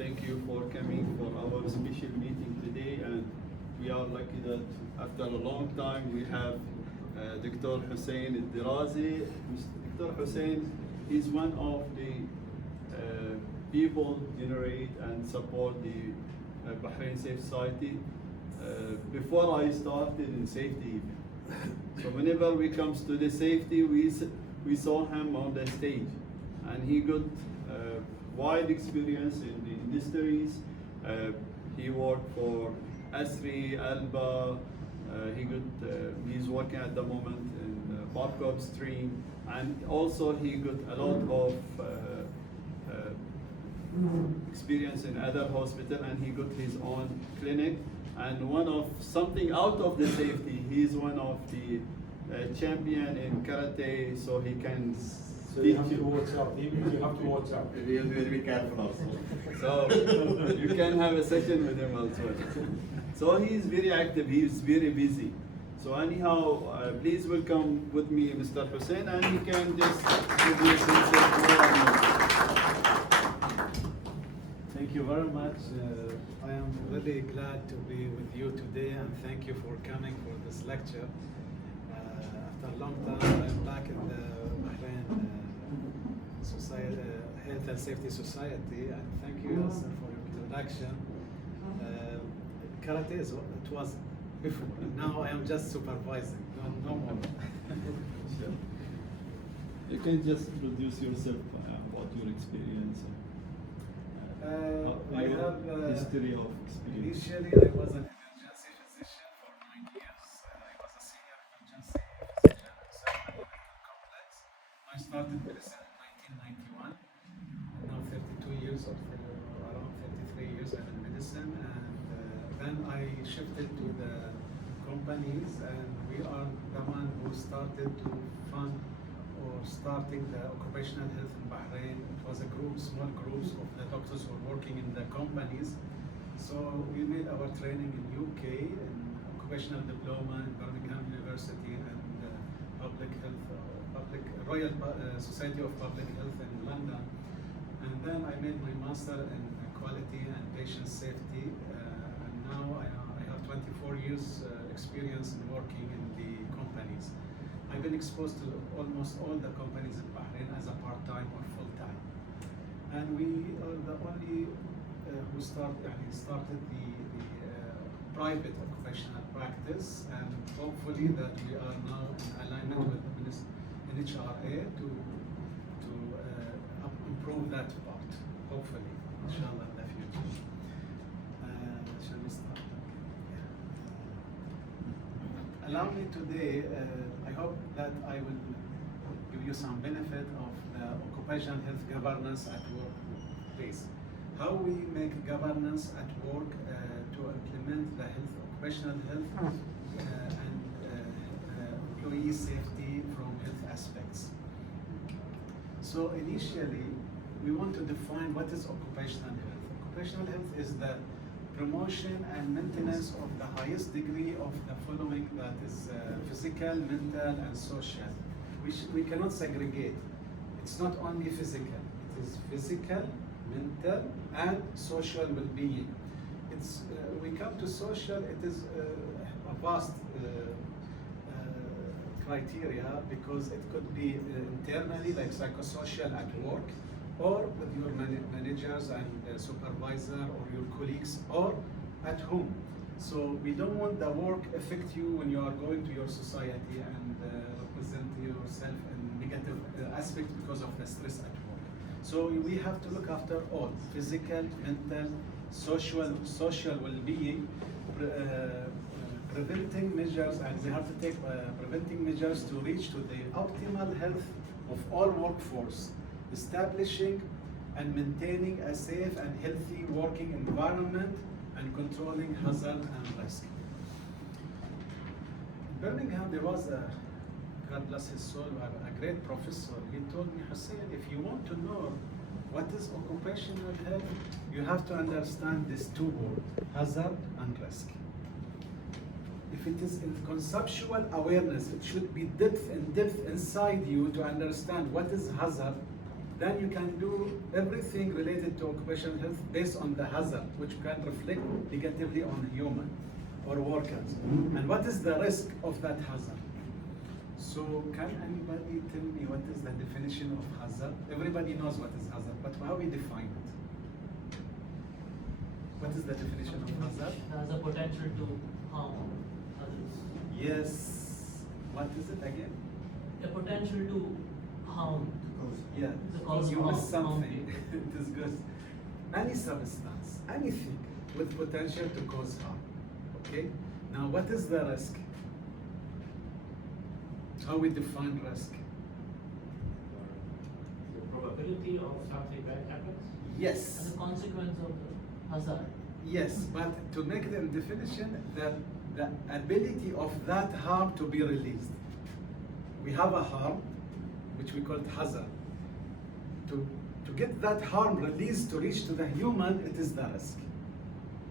thank you for coming for our special meeting today. And we are lucky that after a long time we have Dr. Hussain AlDerazi. Dr. Hussain is one of the people generate and support the Bahrain Safe Society. Before I started in safety, so whenever we comes to the safety, we saw him on the stage, and he got wide experience in the industries. He worked for Asri, Alba. He's working at the moment in Park Upstream, and also he got a lot of experience in other hospital, and he got his own clinic. And one of something out of the safety, he's one of the champion in karate, so he can. So you have to watch out. You have to watch out. You have to be careful also. So you can have a session with him as well. So he is very active. He is very busy. So anyhow, please welcome with me Mr. Hussain, and he can just introduce himself more. Thank you very much. I am really glad to be with you today, and thank you for coming for this lecture. After a long time, I'm back in the Bahrain Health and Safety Society, and thank you, Yasser, for your introduction. Karate it was before, and now I am just supervising, no more. Sure. You can just introduce yourself, what your experience. I have history of experience. Initially, I was an emergency physician for 9 years. I was a senior emergency physician at Hussain Medical Complex. I started medicine in 1991. I'm now 32 years old, for around 33 years I'm in medicine, and then I shifted to the companies, and we are the one who started to fund or starting the occupational health in Bahrain. It was a group, small groups of the doctors who were working in the companies. So we made our training in UK, in occupational diploma in Birmingham University, and public health, Royal Society of Public Health in London. And then I made my master in quality and patient safety. And now I have 24 years experience in working in the companies. I've been exposed to almost all the companies in Bahrain as a part-time or full-time. And we are the only who started the private occupational practice, and hopefully that we are now in alignment with NHRA to improve that part, hopefully, inshallah, in the future. Shall we start? Allow me today, I hope that I will give you some benefit of the occupational health governance at workplace. How we make governance at work to implement the occupational health and employee safety from health aspects. So initially, we want to define what is occupational health. Occupational health is the promotion and maintenance of the highest degree of the following, that is physical, mental, and social. We cannot segregate. It's not only physical, it is physical, mental, and social well-being. We come to social, it is a vast criteria, because it could be internally, like psychosocial at work, or with your managers and supervisor or your colleagues, or at home. So we don't want the work affect you when you are going to your society and represent yourself in negative aspect because of the stress at work. So we have to look after all, physical, mental, social well-being, preventing measures, and we have to take preventing measures to reach to the optimal health of all workforce, establishing and maintaining a safe and healthy working environment, and controlling hazard and risk. In Birmingham, there was a, God bless his soul, a great professor. He told me, Hussain, if you want to know what is occupational health, you have to understand these two words, hazard and risk. If it is in conceptual awareness, it should be depth inside you to understand what is hazard then you can do everything related to occupational health based on the hazard, which can reflect negatively on human or workers. And what is the risk of that hazard? So can anybody tell me what is the definition of hazard? Everybody knows what is hazard, but how we define it? What is the definition of hazard? Has a potential to harm others. Yes. What is it again? The potential to harm. Yeah. The cause You of missed harm. something. It is good. Any substance, anything with potential to cause harm. Okay? Now what is the risk? How we define risk? The probability of something bad happens? Yes. As a consequence of the hazard. Yes, but to make the definition, the ability of that harm to be released. We have a harm, which we call hazard. To get that harm released to reach to the human, it is the risk.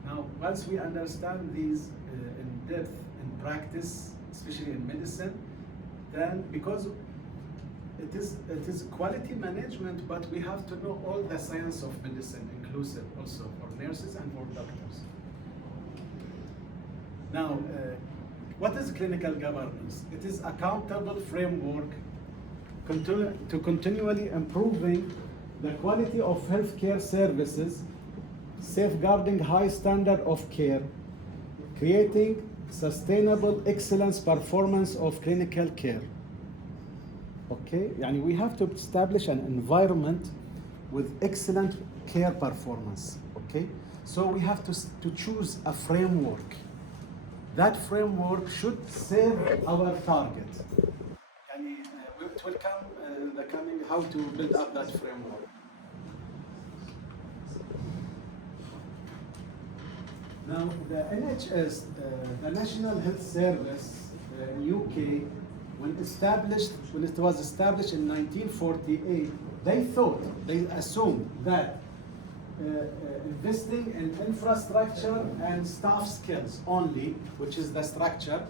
Now, once we understand these in depth in practice, especially in medicine, then because it is quality management, but we have to know all the science of medicine, inclusive also for nurses and for doctors. Now, what is clinical governance? It is accountable framework to continually improving the quality of healthcare services, safeguarding high standard of care, creating sustainable excellence performance of clinical care. Okay, يعني we have to establish an environment with excellent care performance. Okay, so we have to choose a framework. That framework should serve our target. It will come in the coming how to build up that framework. Now the NHS, the National Health Service in UK, when it was established in 1948, they assumed that investing in infrastructure and staff skills only, which is the structure,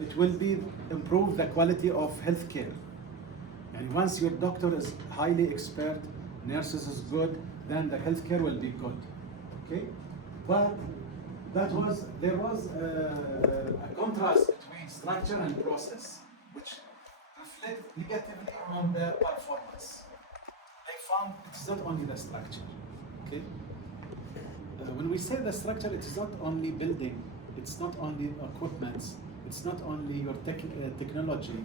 it will be improve the quality of healthcare. And once your doctor is highly expert, nurses is good, then the healthcare will be good. Okay, but there was a contrast between structure and process, which reflect negatively on the performance. They found it's not only the structure. Okay. When we say the structure, it is not only building, it's not only equipment, it's not only your technology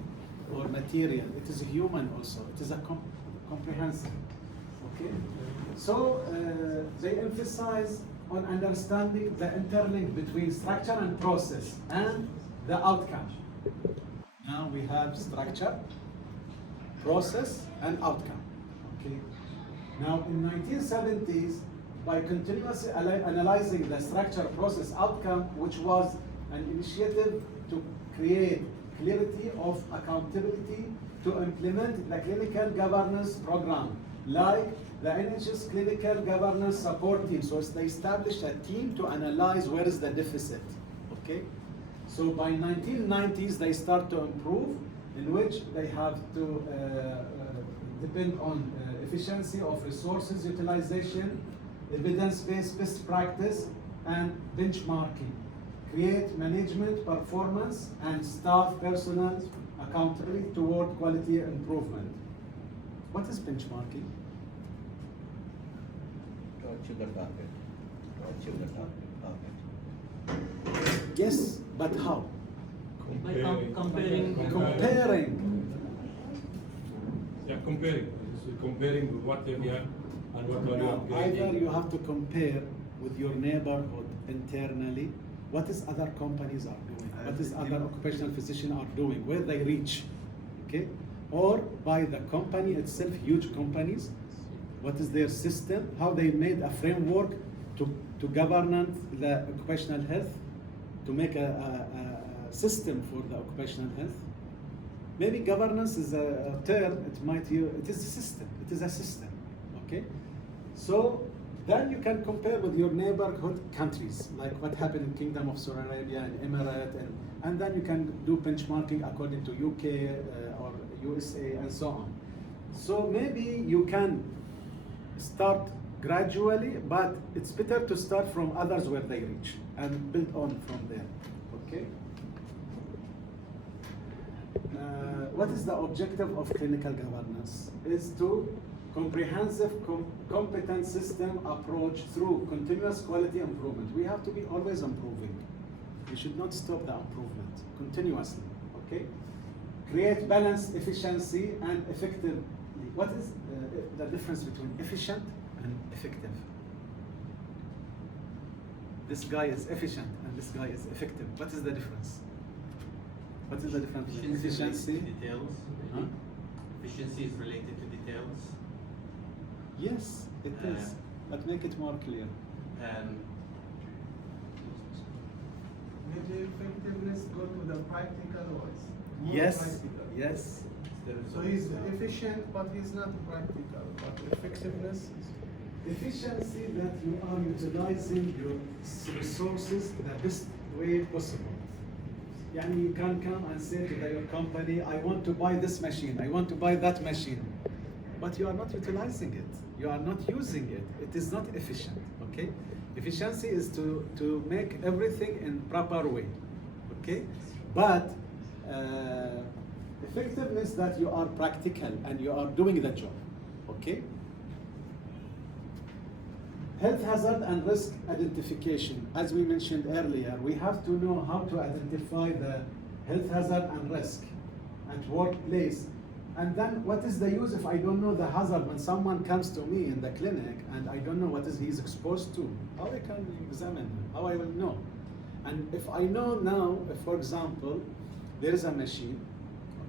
or material. It is human also. It is a comprehensive. Okay. So they emphasize on understanding the interlink between structure and process and the outcome. Now we have structure, process, and outcome. Okay. Now in 1970s, by continuously analyzing the structure, process, outcome, which was an initiative to create clarity of accountability to implement the clinical governance program, like the NHS Clinical Governance Support Team. So they established a team to analyze where is the deficit. Okay. So by 1990s, they start to improve, in which they have to depend on efficiency of resources utilization, evidence-based best practice, and benchmarking. Create management, performance, and staff personnel accountability toward quality improvement. What is benchmarking? To achieve the target. Yes, but how? By comparing. Yeah, comparing. So comparing with what they have and what are Now, you either getting. you have to compare with your neighborhood internally, what is other companies are doing, what is other occupational physicians are doing, where they reach, okay? Or by the company itself, huge companies, what is their system, how they made a framework to govern the occupational health, to make a system for the occupational health. Maybe governance is a term, it is a system, okay? So then you can compare with your neighborhood countries, like what happened in Kingdom of Saudi Arabia and Emirates, and then you can do benchmarking according to UK or USA and so on. So maybe you can start gradually, but it's better to start from others where they reach and build on from there. Okay? What is the objective of clinical governance? Is to comprehensive competent system approach through continuous quality improvement. We have to be always improving. We should not stop the improvement continuously. Okay? Create balance, efficiency, and effective. What is the difference between efficient and effective? This guy is efficient and this guy is effective. What is the difference? What is the difference between efficiency? Details. Huh? Efficiency is related to details. Yes, it is. But make it more clear. Maybe effectiveness go to the practical ones. More Yes, practical. yes. So he's efficient, but he's not practical. But effectiveness is. Efficiency, that you are utilizing your resources the best way possible. Yani you can come and say to your company, I want to buy this machine, I want to buy that machine, but you are not utilizing it, you are not using it. It is not efficient, okay? Efficiency is to make everything in proper way, okay? But effectiveness, that you are practical and you are doing the job, okay? Health hazard and risk identification. As we mentioned earlier, we have to know how to identify the health hazard and risk at workplace. And then what is the use if I don't know the hazard when someone comes to me in the clinic and I don't know what is he's exposed to? How I can examine him? How I will know? And if I know now, if, for example, there is a machine,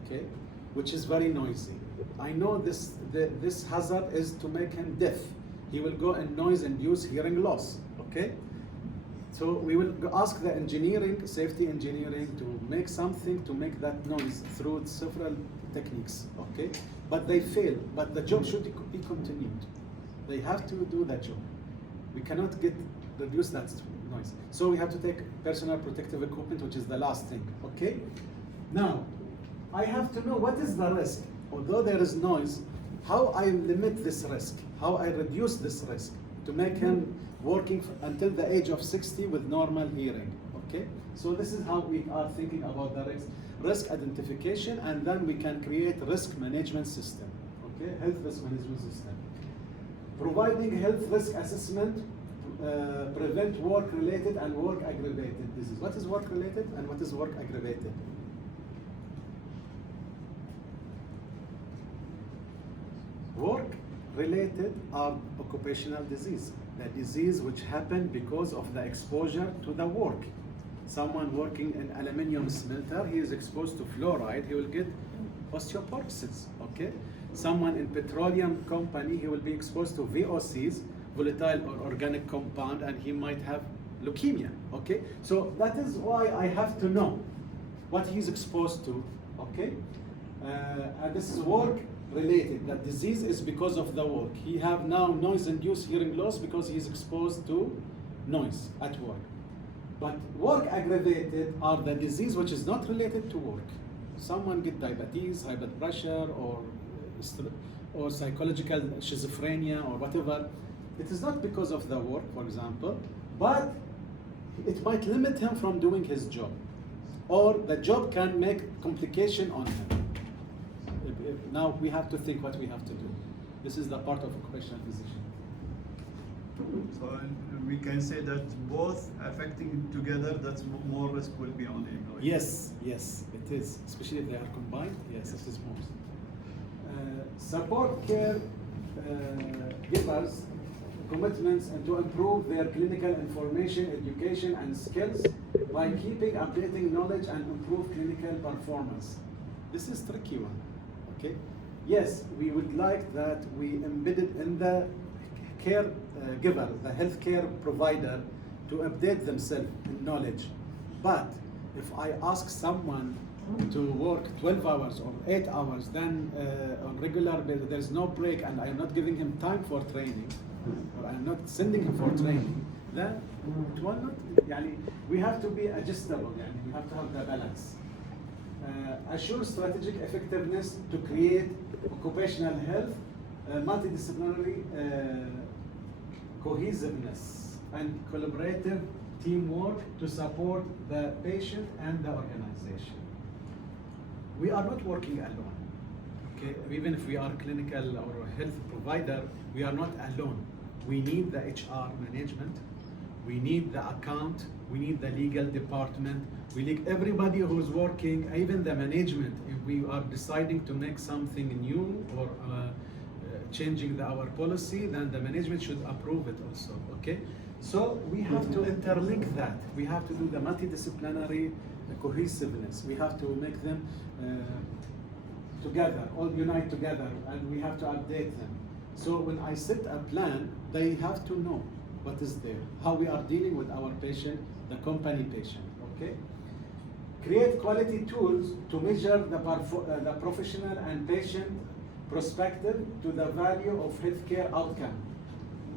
okay, which is very noisy. I know this hazard is to make him deaf. He will go in noise-induced hearing loss, okay? So we will ask the engineering, safety engineering, to make something to make that noise through several techniques, okay? But they fail, but the job should be continued. They have to do that job. We cannot reduce that noise. So we have to take personal protective equipment, which is the last thing, okay? Now, I have to know what is the risk. Although there is noise, how I limit this risk, how I reduce this risk to make him working until the age of 60 with normal hearing, okay? So this is how we are thinking about the risk identification, and then we can create risk management system, okay? Health risk management system. Providing health risk assessment, prevent work-related and work-aggravated disease. What is work-related and what is work-aggravated? Work-related are occupational disease, the disease which happened because of the exposure to the work. Someone working in aluminium smelter, he is exposed to fluoride, he will get osteoporosis, okay? Someone in petroleum company, he will be exposed to VOCs, volatile or organic compound, and he might have leukemia, okay? So that is why I have to know what he's exposed to, okay? And this is work related. That disease is because of the work. He have now noise-induced hearing loss because he is exposed to noise at work. But work-aggravated are the disease which is not related to work. Someone get diabetes, high blood pressure, or psychological schizophrenia or whatever. It is not because of the work, for example, but it might limit him from doing his job, or the job can make complication on him. Now we have to think what we have to do. This is the part of occupational physician. So we can say that both affecting together, that's more risk will be on the employee. Yes, yes, it is. Especially if they are combined, yes, it is more. Support care givers commitments and to improve their clinical information, education, and skills by keeping updating knowledge and improve clinical performance. This is a tricky one. Okay. Yes, we would like that we embedded in the care giver, the healthcare provider, to update themselves in knowledge. But if I ask someone to work 12 hours or 8 hours, then on regular basis, there's no break, and I'm not giving him time for training, or I'm not sending him for training, then it will not, we have to be adjustable, we have to have the balance. assure strategic effectiveness to create occupational health, multidisciplinary cohesiveness, and collaborative teamwork to support the patient and the organization. We are not working alone. Okay? Even if we are clinical or health provider, we are not alone. We need the HR management, we need the account, we need the legal department, we need everybody who's working, even the management. If we are deciding to make something new or changing our policy, then the management should approve it also, okay? So we have to interlink that. We have to do the multidisciplinary cohesiveness. We have to make them together, all unite together, and we have to update them. So when I set a plan, they have to know what is there, how we are dealing with our patient, the company patient, okay? Create quality tools to measure the professional and patient perspective to the value of healthcare outcome.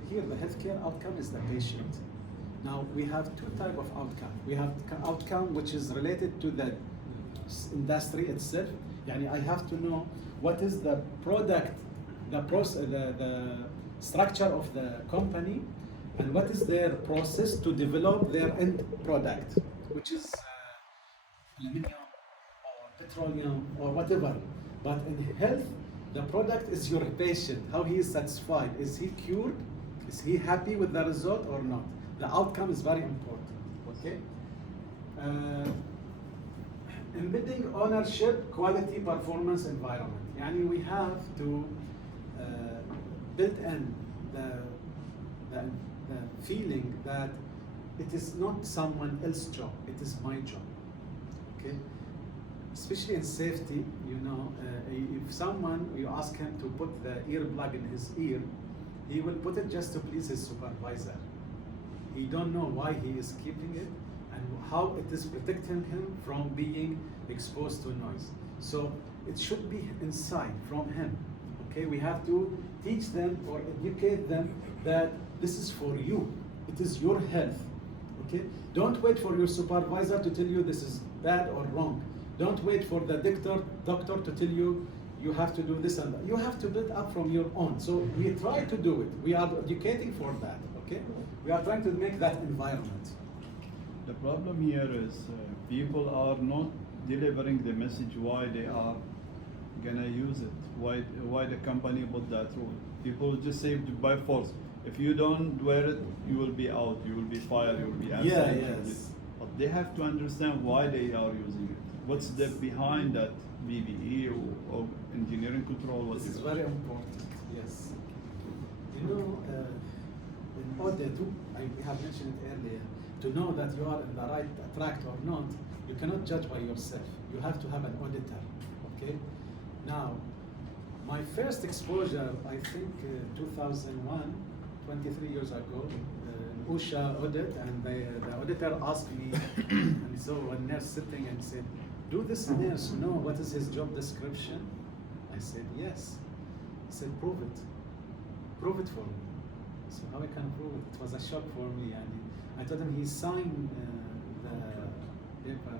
Here, the healthcare outcome is the patient. Now, we have two types of outcome. We have outcome which is related to the industry itself. Yani I have to know what is the product, the structure of the company, and what is their process to develop their end product, which is aluminum or petroleum or whatever. But in health, the product is your patient, how he is satisfied. Is he cured? Is he happy with the result or not? The outcome is very important, okay? Embedding ownership, quality, performance environment. Yani we have to build in the feeling that it is not someone else's job, it is my job, okay? Especially in safety, you know, if someone, you ask him to put the earplug in his ear, he will put it just to please his supervisor. He don't know why he is keeping it and how it is protecting him from being exposed to noise. So it should be inside from him. Okay, we have to teach them or educate them that this is for you. It is your health. Okay, don't wait for your supervisor to tell you this is bad or wrong. Don't wait for the doctor to tell you you have to do this and that. You have to build up from your own. So we try to do it. We are educating for that. Okay, we are trying to make that environment. The problem here is people are not delivering the message why they are gonna use it. Why the company put that rule? People just say by force. If you don't wear it, you will be out. You will be fired. You will be absent. Yeah, yes. But they have to understand why they are using it. What's the behind that BBE or engineering control? This is very important. Yes. You know, in audit, we have mentioned it earlier. To know that you are in the right track or not, you cannot judge by yourself. You have to have an auditor. Okay. Now, my first exposure, I think 2001, 23 years ago, OSHA audit, and the auditor asked me, and he saw a nurse sitting and said, "Do this nurse know what is his job description?" I said, "Yes." He said, "Prove it. Prove it for me." So how I can prove it? It was a shock for me. And I told him he signed the paper.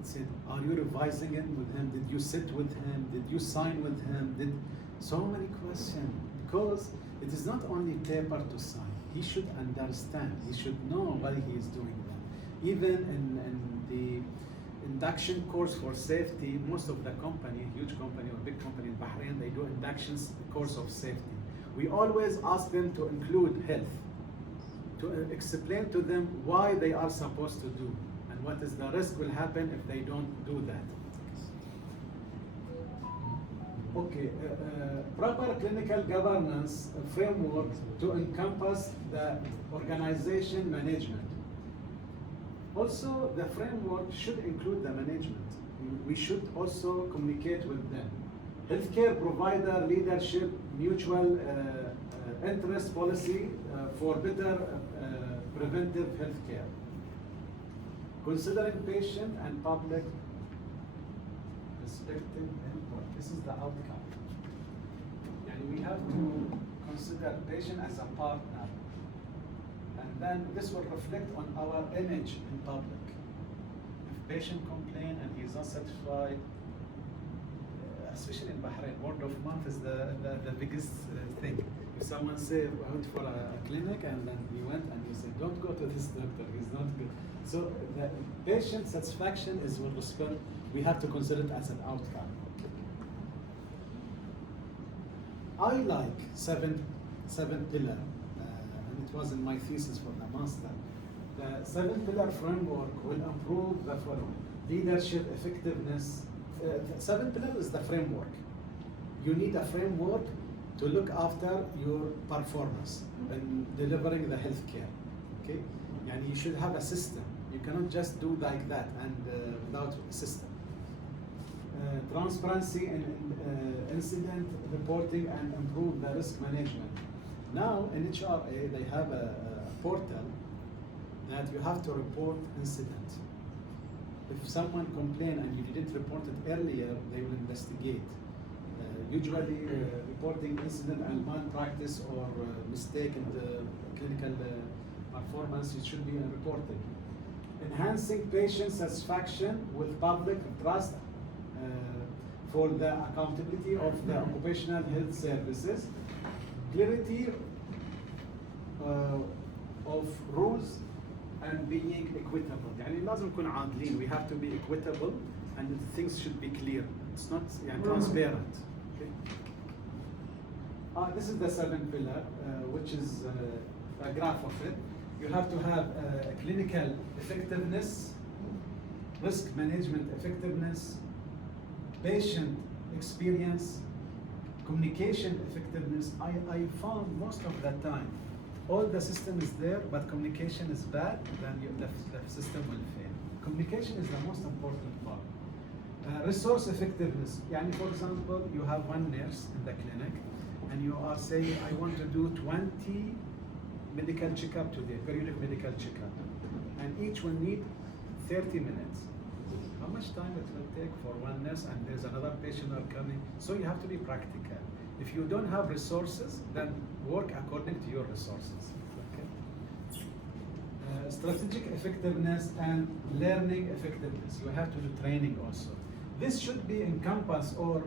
It said, "Are you revising it with him? Did you sit with him? Did you sign with him?" So many questions, because it is not only paper to sign. He should understand. He should know why he is doing that. Even in the induction course for safety, most of the company, huge company or big company in Bahrain, they do inductions course of safety. We always ask them to include health, to explain to them why they are supposed to do and what is the risk will happen if they don't do that. Okay, proper clinical governance framework to encompass the organization management. Also, the framework should include the management. We should also communicate with them. Healthcare provider leadership, mutual interest policy for better preventive healthcare. Considering patient and public respective input. This is the outcome. And we have to consider patient as a partner. And then this will reflect on our image in public. If patient complain and he's not satisfied, especially in Bahrain, word of mouth is the biggest thing. If someone say, I went for a clinic and then he went and he said, don't go to this doctor, he's not good. So the patient satisfaction is with respect, we have to consider it as an outcome. I like seven pillar, and it was in my thesis for the master. The 7-pillar framework will improve the following: leadership, effectiveness. 7 pillar is the framework. You need a framework to look after your performance in delivering the healthcare. Okay, and you should have a system. You cannot just do like that and without a system. Transparency and incident reporting and improve the risk management. Now in HRA they have a portal that you have to report incident. If someone complained and you didn't report it earlier, they will investigate. Usually reporting incident and malpractice or mistake in the clinical performance, it should be reported. Enhancing patient satisfaction with public trust for the accountability of the occupational health services. Clarity of rules and being equitable. يعني لازم نكون عادلين. We have to be equitable and things should be clear. It's not يعني transparent. Okay. This is the 7th pillar, which is a graph of it. You have to have clinical effectiveness, risk management effectiveness, patient experience, communication effectiveness. I found most of the time, all the system is there, but communication is bad, then the system will fail. Communication is the most important part. Resource effectiveness. Yani for example, you have one nurse in the clinic, and you are saying, I want to do 20 medical checkup today, periodic medical checkup, and each will need 30 minutes. How much time it will take for one nurse, and there's another patient are coming? So you have to be practical. If you don't have resources, then work according to your resources. Okay? Strategic effectiveness and learning effectiveness. You have to do training also. This should be encompassed or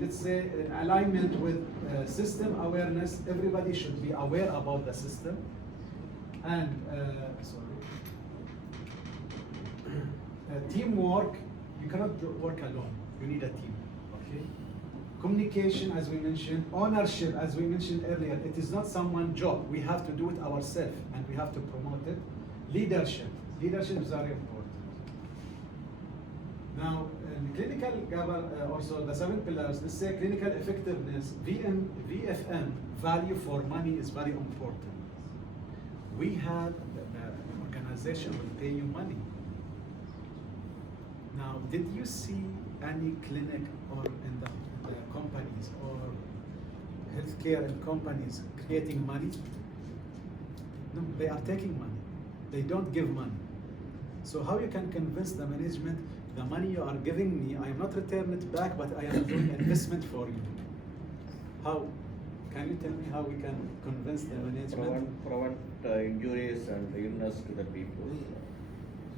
let's say in alignment with system awareness. Everybody should be aware about the system. And teamwork. You cannot work alone. You need a team. Okay. Communication, as we mentioned. Ownership, as we mentioned earlier. It is not someone's job. We have to do it ourselves, and we have to promote it. Leadership. Leadership is very important. Now, in clinical also the 7 pillars. Let's say clinical effectiveness. VFM, value for money, is very important. We have the organization will pay you money. Now, did you see any clinic or in the companies or healthcare companies creating money? No, they are taking money. They don't give money. So how you can convince the management, the money you are giving me, I am not returning it back, but I am doing investment for you? How? Can you tell me how we can convince the management? Prevent injuries and illness to the people.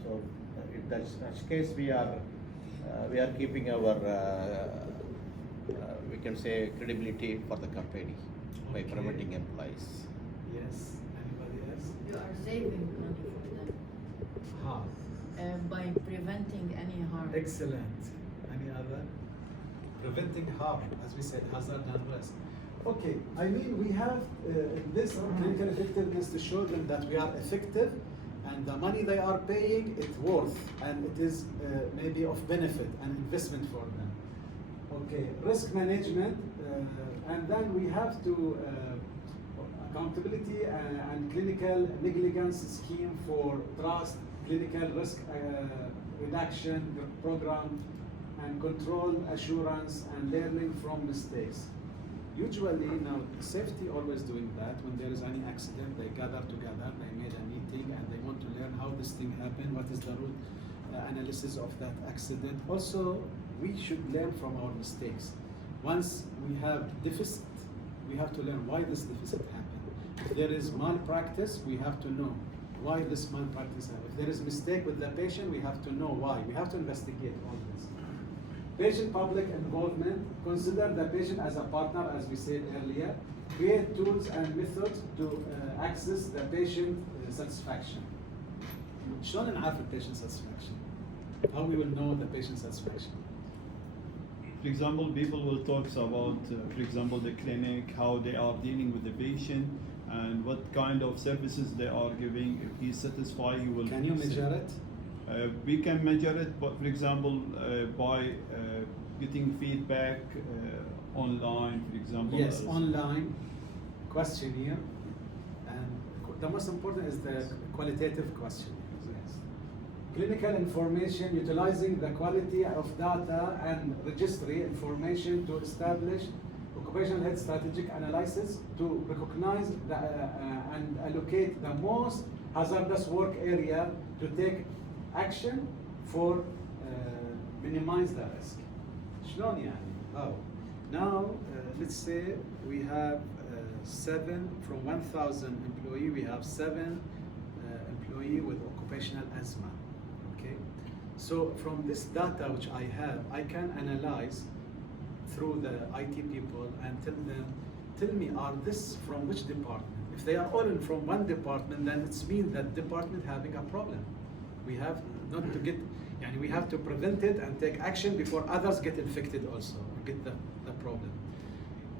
So in such case, we are keeping our we can say credibility for the company by Okay. promoting employees. Yes. Anybody else? You are saving money for them How? by preventing any harm. Excellent. Any other? Preventing harm, as we said, hazard and risk. Okay, I mean, we have this clinical effectiveness to show them that we are effective, and the money they are paying, it's worth, and it is maybe of benefit and investment for them. Okay, risk management, and then we have to accountability and clinical negligence scheme for trust, clinical risk reduction program, and control assurance and learning from mistakes. Usually now safety always doing that. When there is any accident, they gather together, they made a meeting, and they want to learn how this thing happened, what is the root analysis of that accident. Also, we should learn from our mistakes. Once we have deficit, we have to learn why this deficit happened. If there is malpractice, we have to know why this malpractice happened. If there is mistake with the patient, we have to know why. We have to investigate all this. Patient-public involvement. Consider the patient as a partner, as we said earlier. Create tools and methods to access the patient satisfaction. شلون نعرف patient satisfaction? How we will know the patient satisfaction? For example, people will talk about, for example, the clinic, how they are dealing with the patient, and what kind of services they are giving. If he's satisfied, he will. Can you measure it? We can measure it, but for example, by getting feedback online, for example. Yes, online questionnaire, and the most important is the qualitative questionnaire. Yes. Clinical information, utilizing the quality of data and registry information to establish occupational health strategic analysis to recognize and allocate the most hazardous work area to take action for minimize the risk. شلون يعني؟ How? Now, let's say we have 7 from 1,000 employee, we have 7 employee with occupational asthma. Okay, so from this data which I have, I can analyze through the IT people and tell me, are this from which department? If they are all in from one department, then it's mean that department having a problem. We have not to get, yani we have to prevent it and take action before others get infected also, get the problem.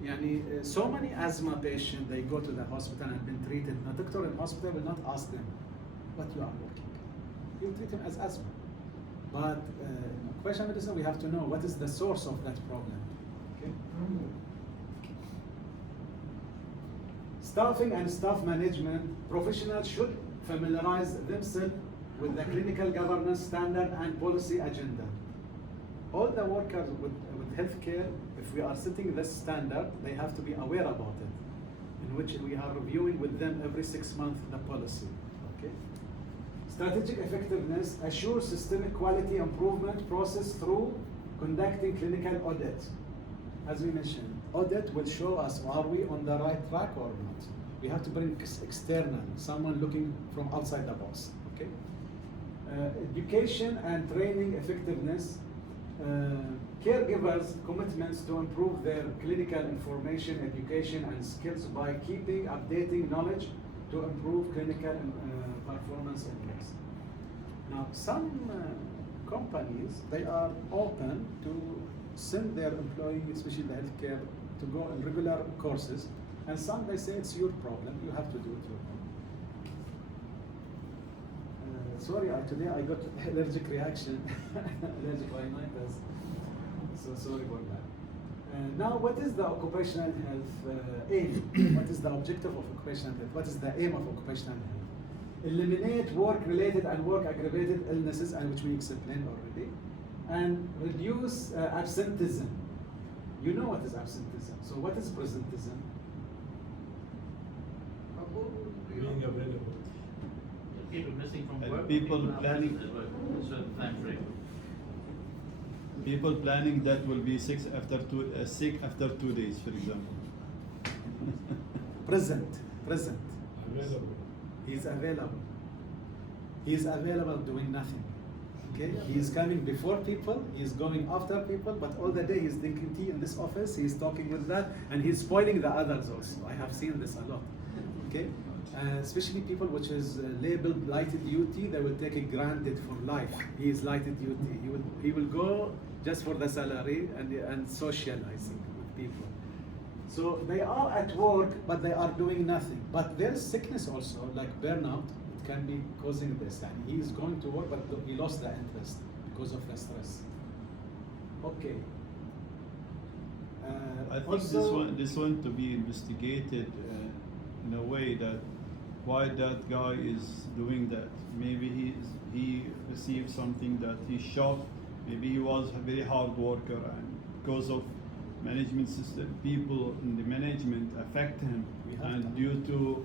Yani, so many asthma patients, they go to the hospital and been treated. The doctor in hospital will not ask them what you are working. He will treat him as asthma. But in occupational medicine, we have to know what is the source of that problem. Okay? Staffing and staff management, professionals should familiarize themselves with the clinical governance standard and policy agenda. All the workers with healthcare, if we are setting this standard, they have to be aware about it, in which we are reviewing with them every 6 months the policy. Okay? Strategic effectiveness, assure systemic quality improvement process through conducting clinical audit. As we mentioned, audit will show us are we on the right track or not. We have to bring external, someone looking from outside the box. Okay? Education and training effectiveness, caregivers' commitments to improve their clinical information, education, and skills by keeping updating knowledge to improve clinical performance index. Now, some companies, they are open to send their employees, especially the healthcare, to go on regular courses, and some they say it's your problem, you have to do it your own. Sorry, today I got allergic reaction, allergic rhinitis, so sorry for that. Now, what is the occupational health aim? What is the objective of occupational health? What is the aim of occupational health? Eliminate work-related and work-aggravated illnesses, and which we explained already, and reduce absenteeism. You know what is absenteeism. So what is presenteeism? Being available. People missing from And work. people not planning- present at work in a certain time frame. People planning that will be sick after 2 days, for example. Present. Available. He is available. He is available doing nothing. Okay? He is coming before people, he is going after people, but all the day he is drinking tea in this office, he is talking with that, and he is spoiling the others also. I have seen this a lot. Okay? Especially people which is labeled lighted duty, they will take it granted for life. He is lighted duty. He will go just for the salary and socializing with people. So they are at work, but they are doing nothing. But there is sickness also, like burnout. It can be causing this. And he is going to work, but he lost the interest because of the stress. Okay. I think this one to be investigated in a way that why that guy is doing that. Maybe he received something that he's shocked. Maybe he was a very hard worker, and because of management system, people in the management affect him, and due to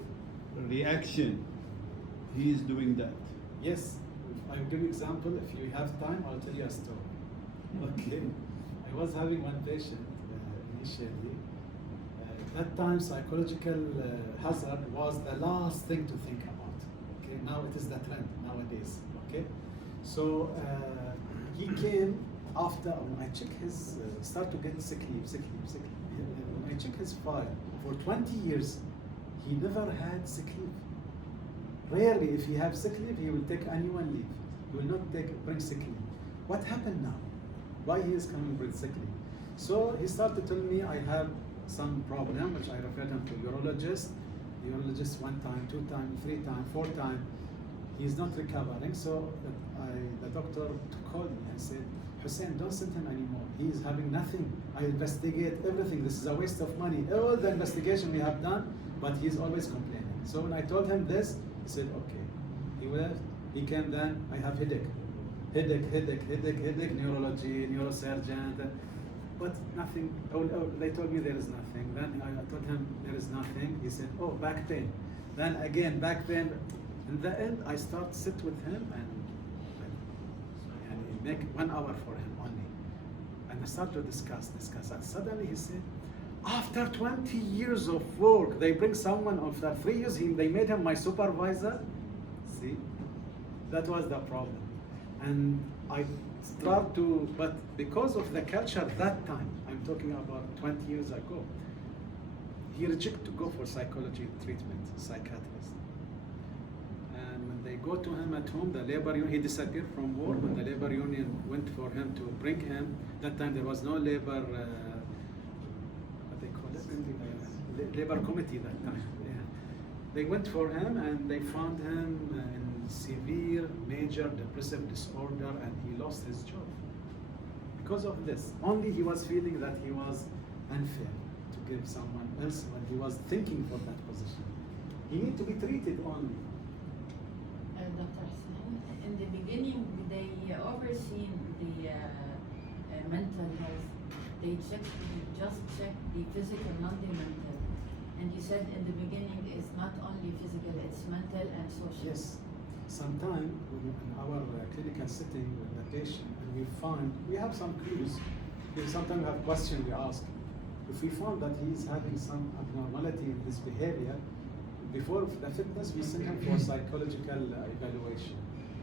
reaction, he is doing that. Yes, I will give you example. If you have time, I'll tell you a story. Okay. I was having one patient initially. At that time, psychological hazard was the last thing to think about. Okay. now it is the trend nowadays. Okay, so he came after when I check his start to get sick leave. When I check his file for 20 years, he never had sick leave. Rarely, if he have sick leave, he will take annual leave. He will not bring sick leave. What happened now? Why he is coming with sick leave? So he started telling me I have some problem, which I referred him to urologist. The urologist 1 time, 2 times, 3 times, 4 times. He's not recovering. So the doctor called me and said, Hussain, don't send him anymore. He is having nothing. I investigate everything. This is a waste of money. All the investigation we have done, but he's always complaining. So when I told him this, he said, okay. He left. He came then, I have headache, neurology, neurosurgeon, but nothing. They told me there is nothing. Then I told him there is nothing. He said, oh, back pain. Then again, back pain. In the end, I start sit with him and make 1 hour for him only. And I start to discuss. And suddenly he said, after 20 years of work, they bring someone after 3 years, they made him my supervisor. See, that was the problem. And I start to, but because of the culture that time, I'm talking about 20 years ago, he rejected to go for psychology treatment, psychiatrist. And when they go to him at home, the labor union, he disappeared from work. When the labor union went for him to bring him, that time there was no labor, what they call it, labor committee that time. Yeah. They went for him and they found him in severe, major depressive disorder, and he lost his job. Because of this, only he was feeling that he was unfair to give someone else when he was thinking for that position. He need to be treated only. Dr. Hussain, in the beginning, they overseen the mental health. They just check the physical, not the mental. And you said in the beginning, it's not only physical, it's mental and social. Yes. Sometimes in our clinical setting with the patient, and we have some clues. Sometimes we have questions we ask. If we found that he is having some abnormality in his behavior, before the fitness, we send him for psychological evaluation.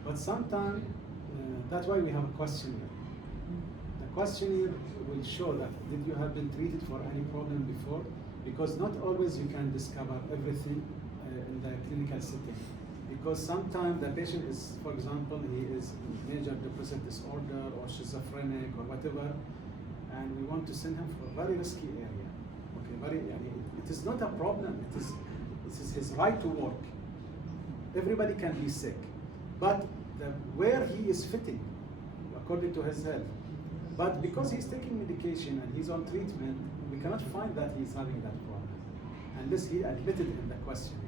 But sometimes, that's why we have a questionnaire. The questionnaire will show that did you have been treated for any problem before? Because not always you can discover everything in the clinical setting. Because sometimes the patient is, for example, he is in major depressive disorder or schizophrenic or whatever, and we want to send him for a very risky area. Okay, it is not a problem. It is his right to work. Everybody can be sick, but where he is fitting, according to his health. But because he's taking medication and he's on treatment, we cannot find that he's having that problem, unless he admitted in the questioning.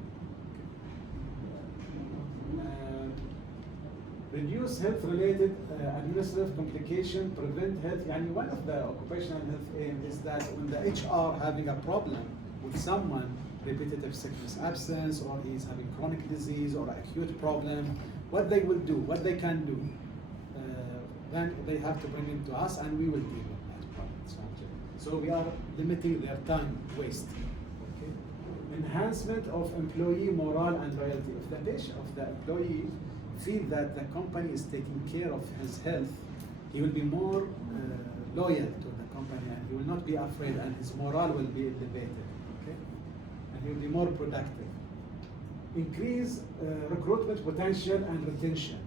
Reduce health-related administrative complication, prevent health. And one of the occupational health aim is that when the HR having a problem with someone, repetitive sickness absence, or he's having chronic disease or acute problem, what they will do, what they can do, then they have to bring him to us and we will deal with that problem. So we are limiting their time waste. Okay? Enhancement of employee morale and loyalty. If the patient, of the employee feel that the company is taking care of his health, he will be more loyal to the company and he will not be afraid and his morale will be elevated. Okay? And he will be more productive. Increase recruitment potential and retention.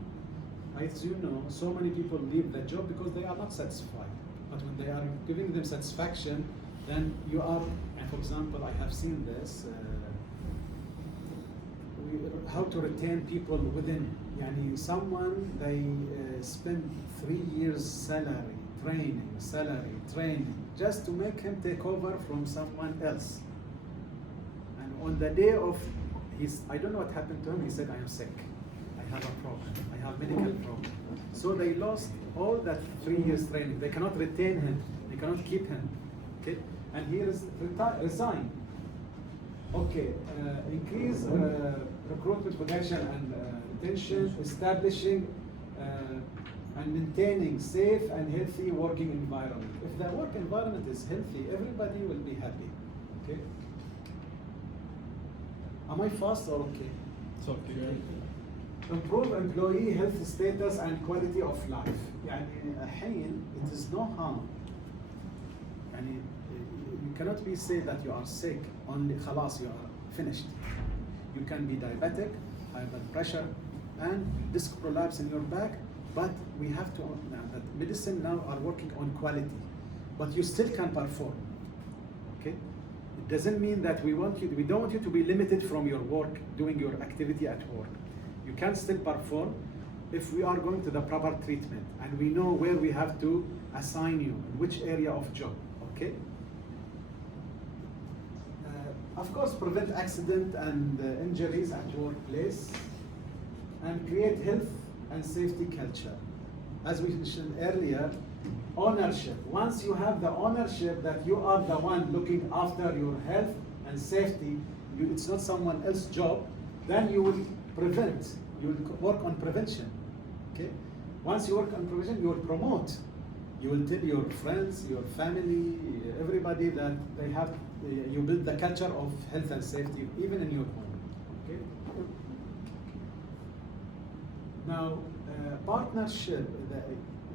As you know, so many people leave the job because they are not satisfied. But when they are giving them satisfaction, then you are, and for example, I have seen this, how to retain people within. Yani someone, they spend 3 years salary, training, just to make him take over from someone else. And on the day of I don't know what happened to him, he said, I am sick, I have a problem, I have medical problem. So they lost all that 3 years training. They cannot retain him, they cannot keep him. Okay? And he resigned. Okay, increase recruitment potential and retention, establishing and maintaining safe and healthy working environment. If the work environment is healthy, everybody will be happy. Okay? Am I fast or okay? It's okay. improve employee health status and quality of life. يعني الحين it is no harm. يعني you cannot be say that you are sick only خلاص you are finished. You can be diabetic, high blood pressure, and disc prolapse in your back. But we have to now that medicine now are working on quality, but you still can perform. Okay, it doesn't mean that we don't want you to be limited from your work, doing your activity at work. You can still perform if we are going to the proper treatment and we know where we have to assign you, in which area of job. Okay. Of course, prevent accident and injuries at workplace, and create health and safety culture. As we mentioned earlier, ownership. Once you have the ownership that you are the one looking after your health and safety, it's not someone else's job, then you will prevent, you will work on prevention. Okay? Once you work on prevention, you will promote. You will tell your friends, your family, everybody that they have, you build the culture of health and safety even in your home. Okay? Now, partnership,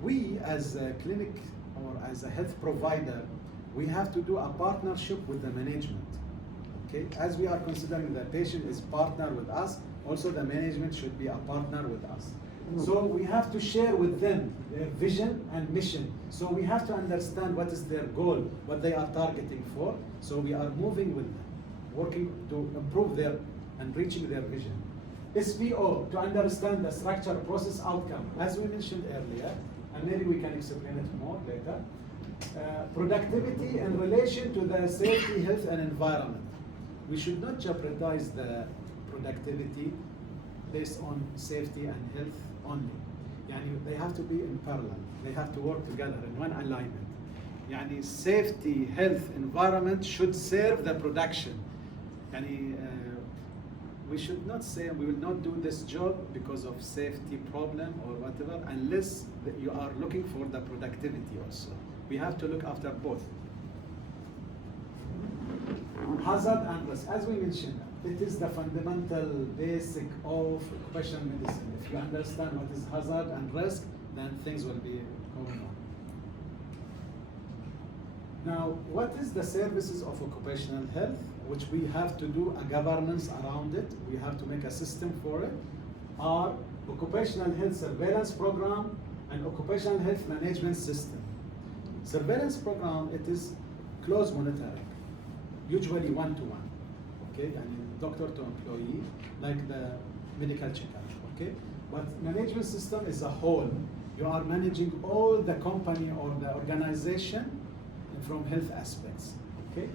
we as a clinic or as a health provider, we have to do a partnership with the management. Okay? As we are considering the patient is partner with us, also the management should be a partner with us. So we have to share with them their vision and mission. So we have to understand what is their goal, what they are targeting for. So we are moving with them, working to improve their and reaching their vision. SPO, to understand the structure, process, outcome. As we mentioned earlier, and maybe we can explain it more later. Productivity in relation to the safety, health, and environment. We should not jeopardize the productivity based on safety and health only. يعني they have to be in parallel. They have to work together in one alignment. يعني safety, health, environment should serve the production. يعني we should not say we will not do this job because of safety problem or whatever unless you are looking for the productivity also. We have to look after both. Hazard and risk, as we mentioned, it is the fundamental basic of occupational medicine. If you understand what is hazard and risk, then things will be going on. Now, what is the services of occupational health, which we have to do a governance around it, we have to make a system for it, are occupational health surveillance program and occupational health management system. Surveillance program, it is close monitoring, usually one-to-one, okay, and doctor to employee, like the medical checkup, okay? But management system is a whole. You are managing all the company or the organization from health aspects, okay?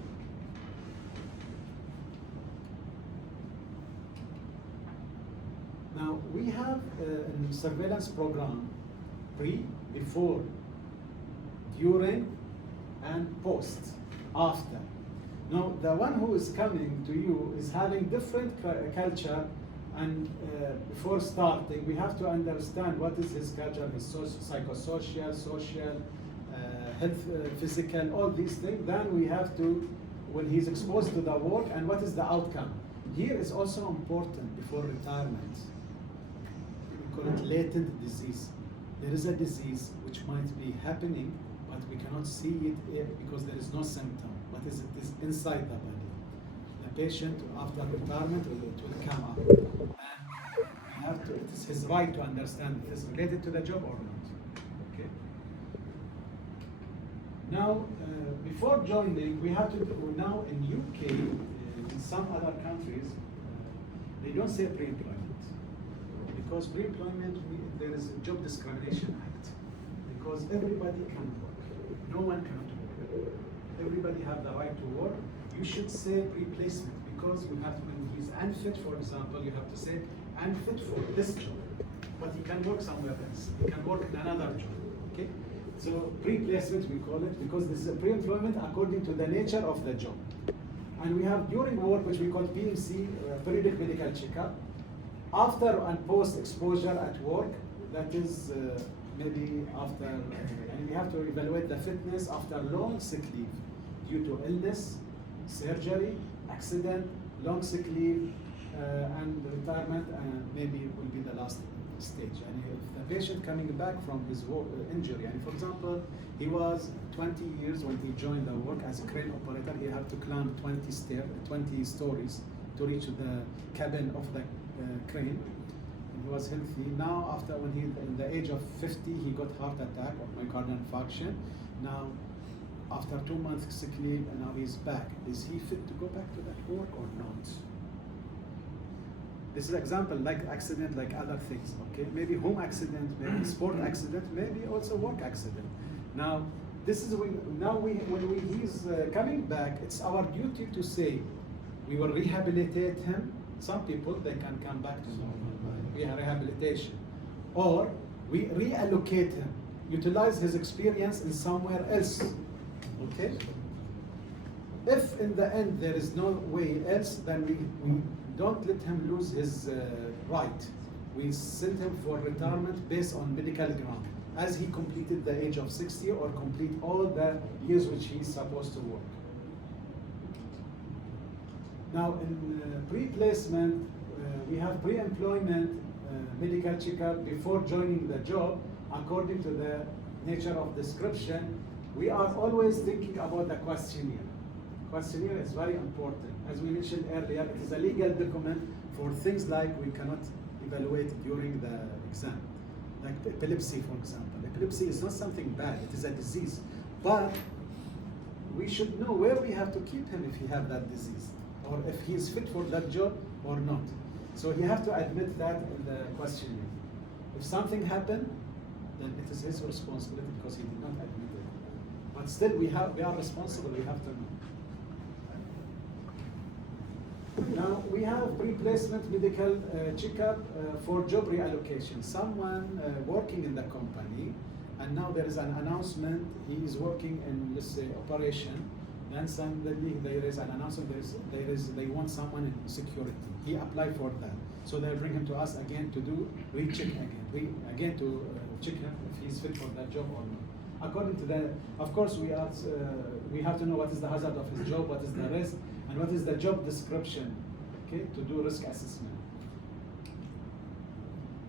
Now, we have a surveillance program pre, before, during, and post, after. Now, the one who is coming to you is having different culture, and before starting, we have to understand what is his culture, his psychosocial, social, health, physical, all these things. Then we have to, when he's exposed to the work, and what is the outcome. Here is also important before retirement. We call it latent disease. There is a disease which might be happening, but we cannot see it because there is no symptom. What is it? It is inside the body. The patient, after retirement, it will come up. And we have to, it is his right to understand if it is related to the job or not. Okay. Now, before joining, we have to do, now in UK, in some other countries, they don't say pre-employment. Because pre-employment, there is a job discrimination act. Because everybody can work. No one cannot work. Everybody have the right to work. You should say pre-placement, because you have to, when he's unfit, for example, you have to say unfit for this job. But he can work somewhere else. He can work in another job. Okay? So pre-placement we call it, because this is a pre-employment according to the nature of the job. And we have during work, which we call PMC, periodic medical checkup. After and post exposure at work, that is maybe after, and we have to evaluate the fitness after long sick leave due to illness, surgery, accident, long sick leave, and retirement, and maybe will be the last stage. And if the patient coming back from his injury, and for example, he was 20 years when he joined the work as a crane operator, he had to climb 20 stories to reach the cabin of the crane. He was healthy. Now, after when he in the age of 50, he got heart attack or myocardial infarction. Now, after 2 months sick leave, and now he's back. Is he fit to go back to that work or not? This is an example, like accident, like other things. Okay, maybe home accident, maybe sport accident, maybe also work accident. Now, this is when he's coming back. It's our duty to say we will rehabilitate him. Some people they can come back to normal. We have rehabilitation, or we reallocate him, utilize his experience in somewhere else. Okay. If in the end there is no way else, then we don't let him lose his right. We send him for retirement based on medical ground, as he completed the age of 60 or complete all the years which he is supposed to work. Now in pre-placement, we have pre-employment medical checkup before joining the job. According to the nature of description, we are always thinking about the questionnaire. Questionnaire is very important. As we mentioned earlier, it is a legal document for things like we cannot evaluate during the exam. Like epilepsy, for example. Epilepsy is not something bad, it is a disease. But we should know where we have to keep him if he has that disease, or if he is fit for that job or not. So he has to admit that in the questionnaire. If something happened, then it is his responsibility because he did not admit it. But still, we are responsible, we have to know. Now, we have pre-placement medical checkup for job reallocation. Someone working in the company, and now there is an announcement, he is working in, let's say, operation, then suddenly there is an announcement, they want someone in security. He applied for that. So they bring him to us again to do recheck again. To check him if he's fit for that job or not. According to that, of course, we have to know what is the hazard of his job, what is the risk, and what is the job description, okay, to do risk assessment.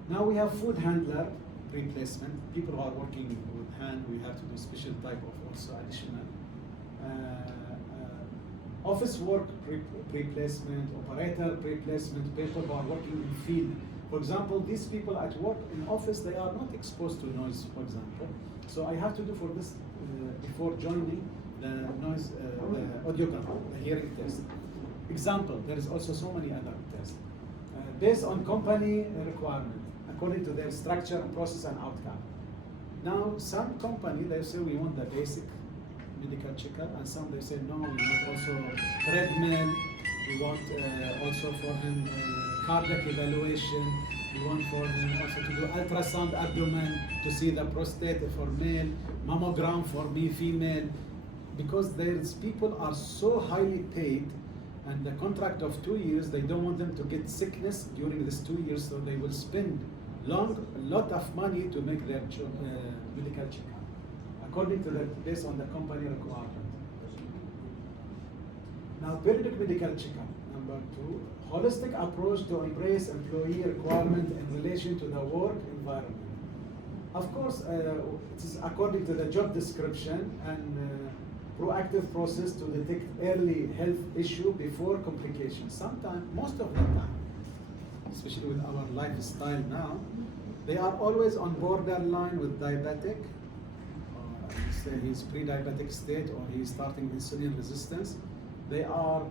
Now we have food handler pre-placement. People who are working with hand, we have to do special type of also additional. Office work pre-placement, operator pre-placement, people who are working in field. For example, these people at work in office, they are not exposed to noise, for example. So I have to do for this, before joining, the noise, the audiogram, the hearing test. Example, there is also so many other tests. Based on company requirement, according to their structure, process, and outcome. Now, some company, they say we want the basic medical checkup, and some they say no, we want also treadmill, we want also for him cardiac evaluation, we want for him also to do ultrasound abdomen to see the prostate for male, mammogram for me female, because there's people are so highly paid, and the contract of 2 years, they don't want them to get sickness during this 2 years, so they will spend a lot of money to make their medical checkup. According to that, based on the company requirement. Now, periodic medical checkup. Number 2, holistic approach to embrace employee requirement in relation to the work environment. Of course, it is according to the job description and proactive process to detect early health issue before complications. Sometimes, most of the time, especially with our lifestyle now, they are always on borderline with diabetic. Say he's pre-diabetic state or he's starting insulin resistance. They are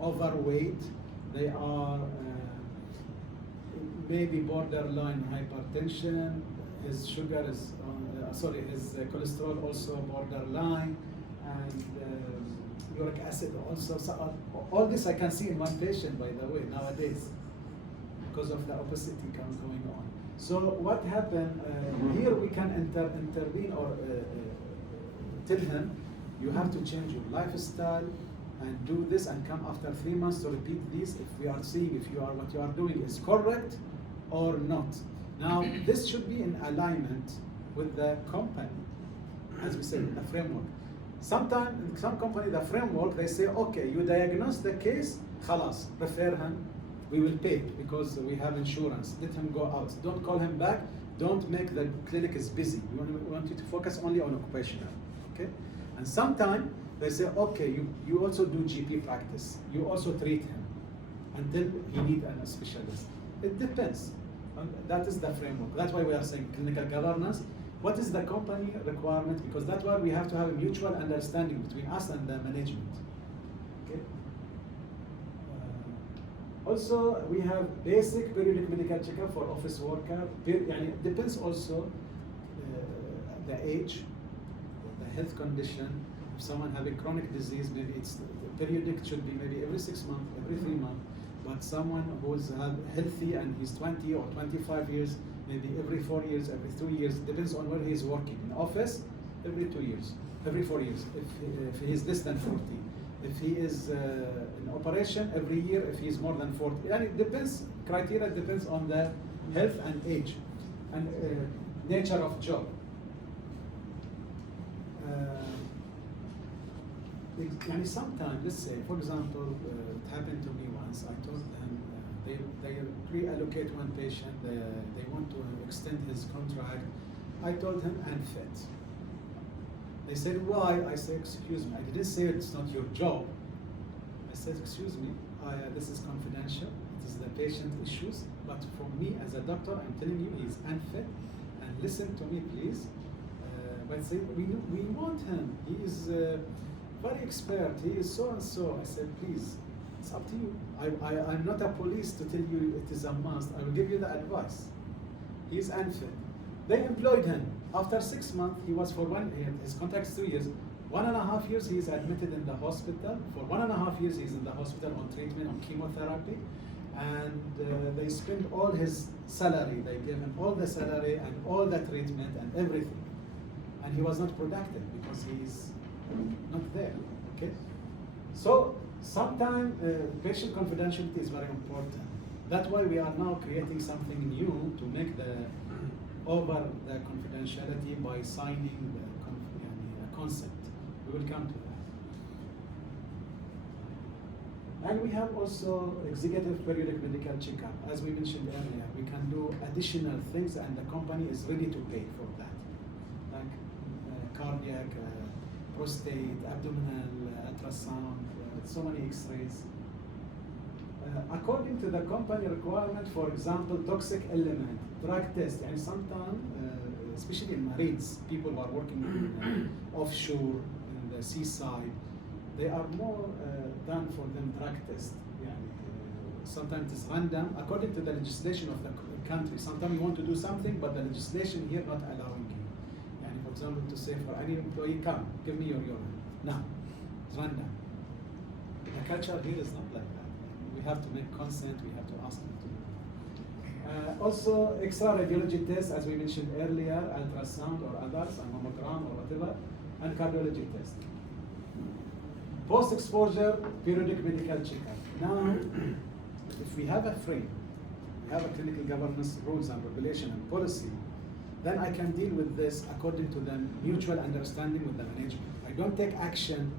overweight. They are maybe borderline hypertension. His sugar is, his cholesterol also borderline, and uric acid also. So, all this I can see in one patient, by the way, nowadays, because of the obesity going on. So what happened, here we can intervene or tell him, you have to change your lifestyle and do this and come after 3 months to repeat this if we are seeing if what you are doing is correct or not. Now, this should be in alignment with the company, as we said, the framework. Sometimes, some company, the framework, they say, okay, you diagnose the case, khalas, refer him, we will pay because we have insurance. Let him go out. Don't call him back. Don't make the clinic is busy. We want you to focus only on occupational, okay? And sometimes they say, okay, you also do GP practice. You also treat him until he need a specialist. It depends. And that is the framework. That's why we are saying clinical governance. What is the company requirement? Because that's why we have to have a mutual understanding between us and the management. Okay. Also, we have basic periodic medical checkup for office worker. It depends also the age, the health condition. If someone having chronic disease, maybe it's periodic should be maybe every 6 months, every 3 months. But someone who's healthy and he's 20 or 25 years, maybe every 4 years, every 2 years, depends on where he's working. In office, every 2 years, every 4 years, if he is less than 40. If he is in operation, every year, if he's more than 40. And it depends, criteria depends on the health and age and nature of job. Sometimes, let's say, for example, it happened to me once. I told them they pre-allocate one patient. They want to extend his contract. I told him unfit. They said, why? I said, excuse me. I didn't say it's not your job. I said, excuse me. This is confidential. It is the patient issues. But for me, as a doctor, I'm telling you, he's unfit. And listen to me, please. But say, we want him. He is very expert. He is so and so. I said, please, it's up to you. I'm not a police to tell you it is a must. I will give you the advice. He is unfit. They employed him. After 6 months, he was for 1 year. His contract is 2 years. 1.5 years, he is admitted in the hospital. For 1.5 years, he's in the hospital on treatment, on chemotherapy. And they spend all his salary. They gave him all the salary and all the treatment and everything. And he was not productive because he's not there, okay? So sometimes patient confidentiality is very important. That's why we are now creating something new to make over the confidentiality by signing a concept. We will come to that. And we have also executive periodic medical checkup. As we mentioned earlier, we can do additional things and the company is ready to pay for that. Like cardiac, prostate, abdominal, ultrasound, so many x-rays. According to the company requirement, for example, toxic element, drug test, and sometimes, especially in marines, people who are working offshore, in the seaside, they are more done for them drug test. Sometimes it's random, according to the legislation of the country. Sometimes you want to do something, but the legislation here not allowing you. For example, to say for any employee, come, give me your urine. No, it's random. The culture here is not like that. We have to make consent, we have to ask them to do it. Also, extra radiology tests, as we mentioned earlier, ultrasound or others, and mammogram or whatever, and cardiology test. Post-exposure periodic medical checkup. Now, if we have a frame, we have a clinical governance rules and regulation and policy, then I can deal with this according to the mutual understanding with the management. I don't take action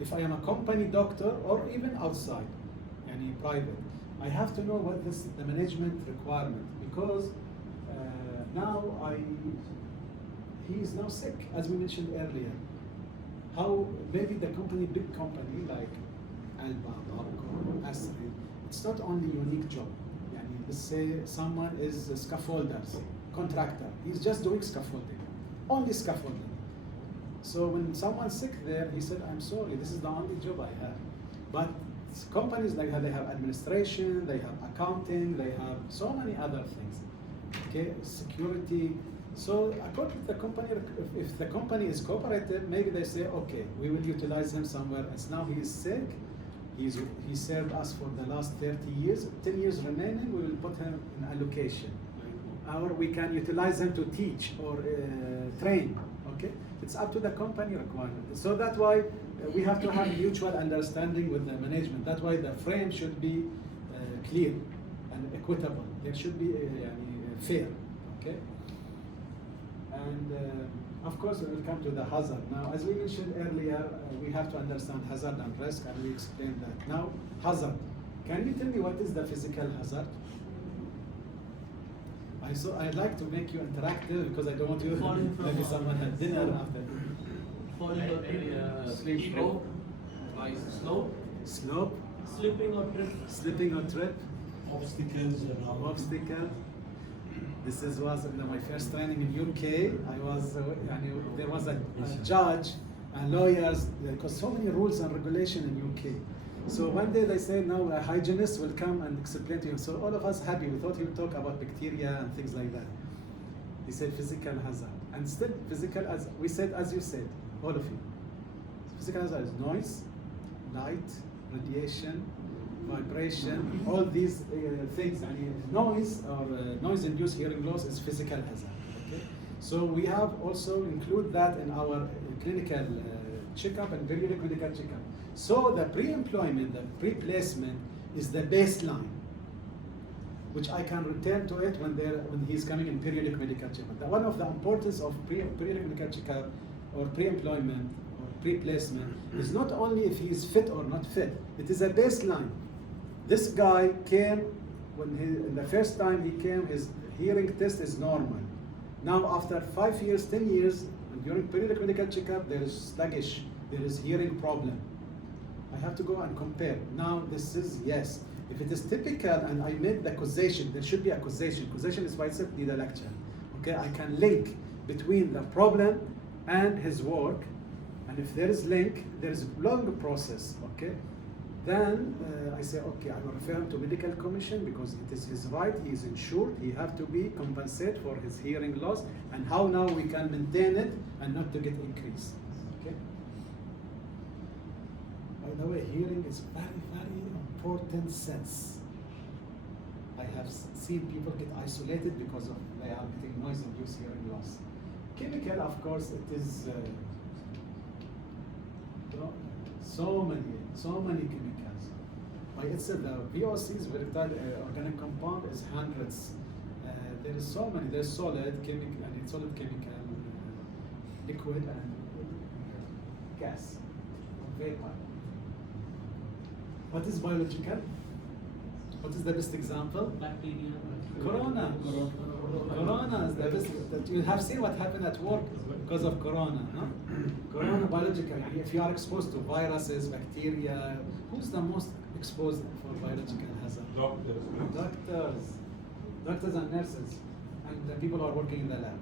if I am a company doctor or even outside, private. I have to know what the management requirement, because now he is now sick, as we mentioned earlier. How maybe the company, big company like Alba, Barco, Asri, it's not only unique job. Let's say someone is a scaffolder, contractor. He's just doing scaffolding, only scaffolding. So when someone's sick there, he said, I'm sorry, this is the only job I have. But companies, they have administration, they have accounting, they have so many other things. Okay, security. So according to the company, if the company is cooperative, maybe they say, okay, we will utilize him somewhere else. Now he is sick, he served us for the last 30 years, 10 years remaining, we will put him in allocation. Or we can utilize him to teach or train, okay? It's up to the company requirement. So that's why we have to have mutual understanding with the management. That's why the frame should be clear and equitable. It should be fair, okay? And Of course, we will come to the hazard. Now, as we mentioned earlier, we have to understand hazard and risk, and we explained that. Now, hazard. Can you tell me what is the physical hazard? I'd like to make you interactive because I don't want you Falling from maybe a- someone had dinner after. Falling or Sleep slope, slope, Slope, slipping or trip. slipping or trip, Obstacles and all. obstacle. This was my first training in UK. I was, there was a judge and lawyers, because so many rules and regulation in UK. So one day they said, now a hygienist will come and explain to you. So all of us happy. We thought he would talk about bacteria and things like that. He said physical hazard. And still physical, as we said, as you said, all of you. Physical hazard is noise, light, radiation, vibration, all these things. And noise or noise-induced hearing loss is physical hazard. Okay? So we have also include that in our clinical checkup and periodic medical checkup. So the pre-employment, the pre-placement is the baseline, which I can return to it when he's coming in periodic medical checkup. One of the importance of periodic medical checkup or pre-employment or pre-placement is not only if he is fit or not fit, it is a baseline. This guy came, the first time he came, his hearing test is normal. Now after 5 years, 10 years, and during periodic medical checkup, there is sluggish, there is hearing problem. I have to go and compare. Now this is, yes. If it is typical and I made the causation, there should be a causation. Causation is why I said need a lecture. Okay, I can link between the problem and his work. And if there is link, there is a long process, okay? Then I say, okay, I will refer him to medical commission because it is his right, he is insured, he have to be compensated for his hearing loss, and how now we can maintain it and not to get increased, okay? By the way, hearing is very, very important sense. I have seen people get isolated because of they are getting noise-induced hearing loss. Chemical, of course, it is so many chemicals. By itself, the VOCs, volatile organic compound, is hundreds. There is so many. There's solid chemical and solid chemical, liquid and gas, vapor. What is biological? What is the best example? Bacteria. Corona. Corona is the best. That you have seen what happened at work because of corona. Huh? Corona biological. If you are exposed to viruses, bacteria, who's the most exposed for biological hazard? Doctors. Doctors and nurses, and the people who are working in the lab.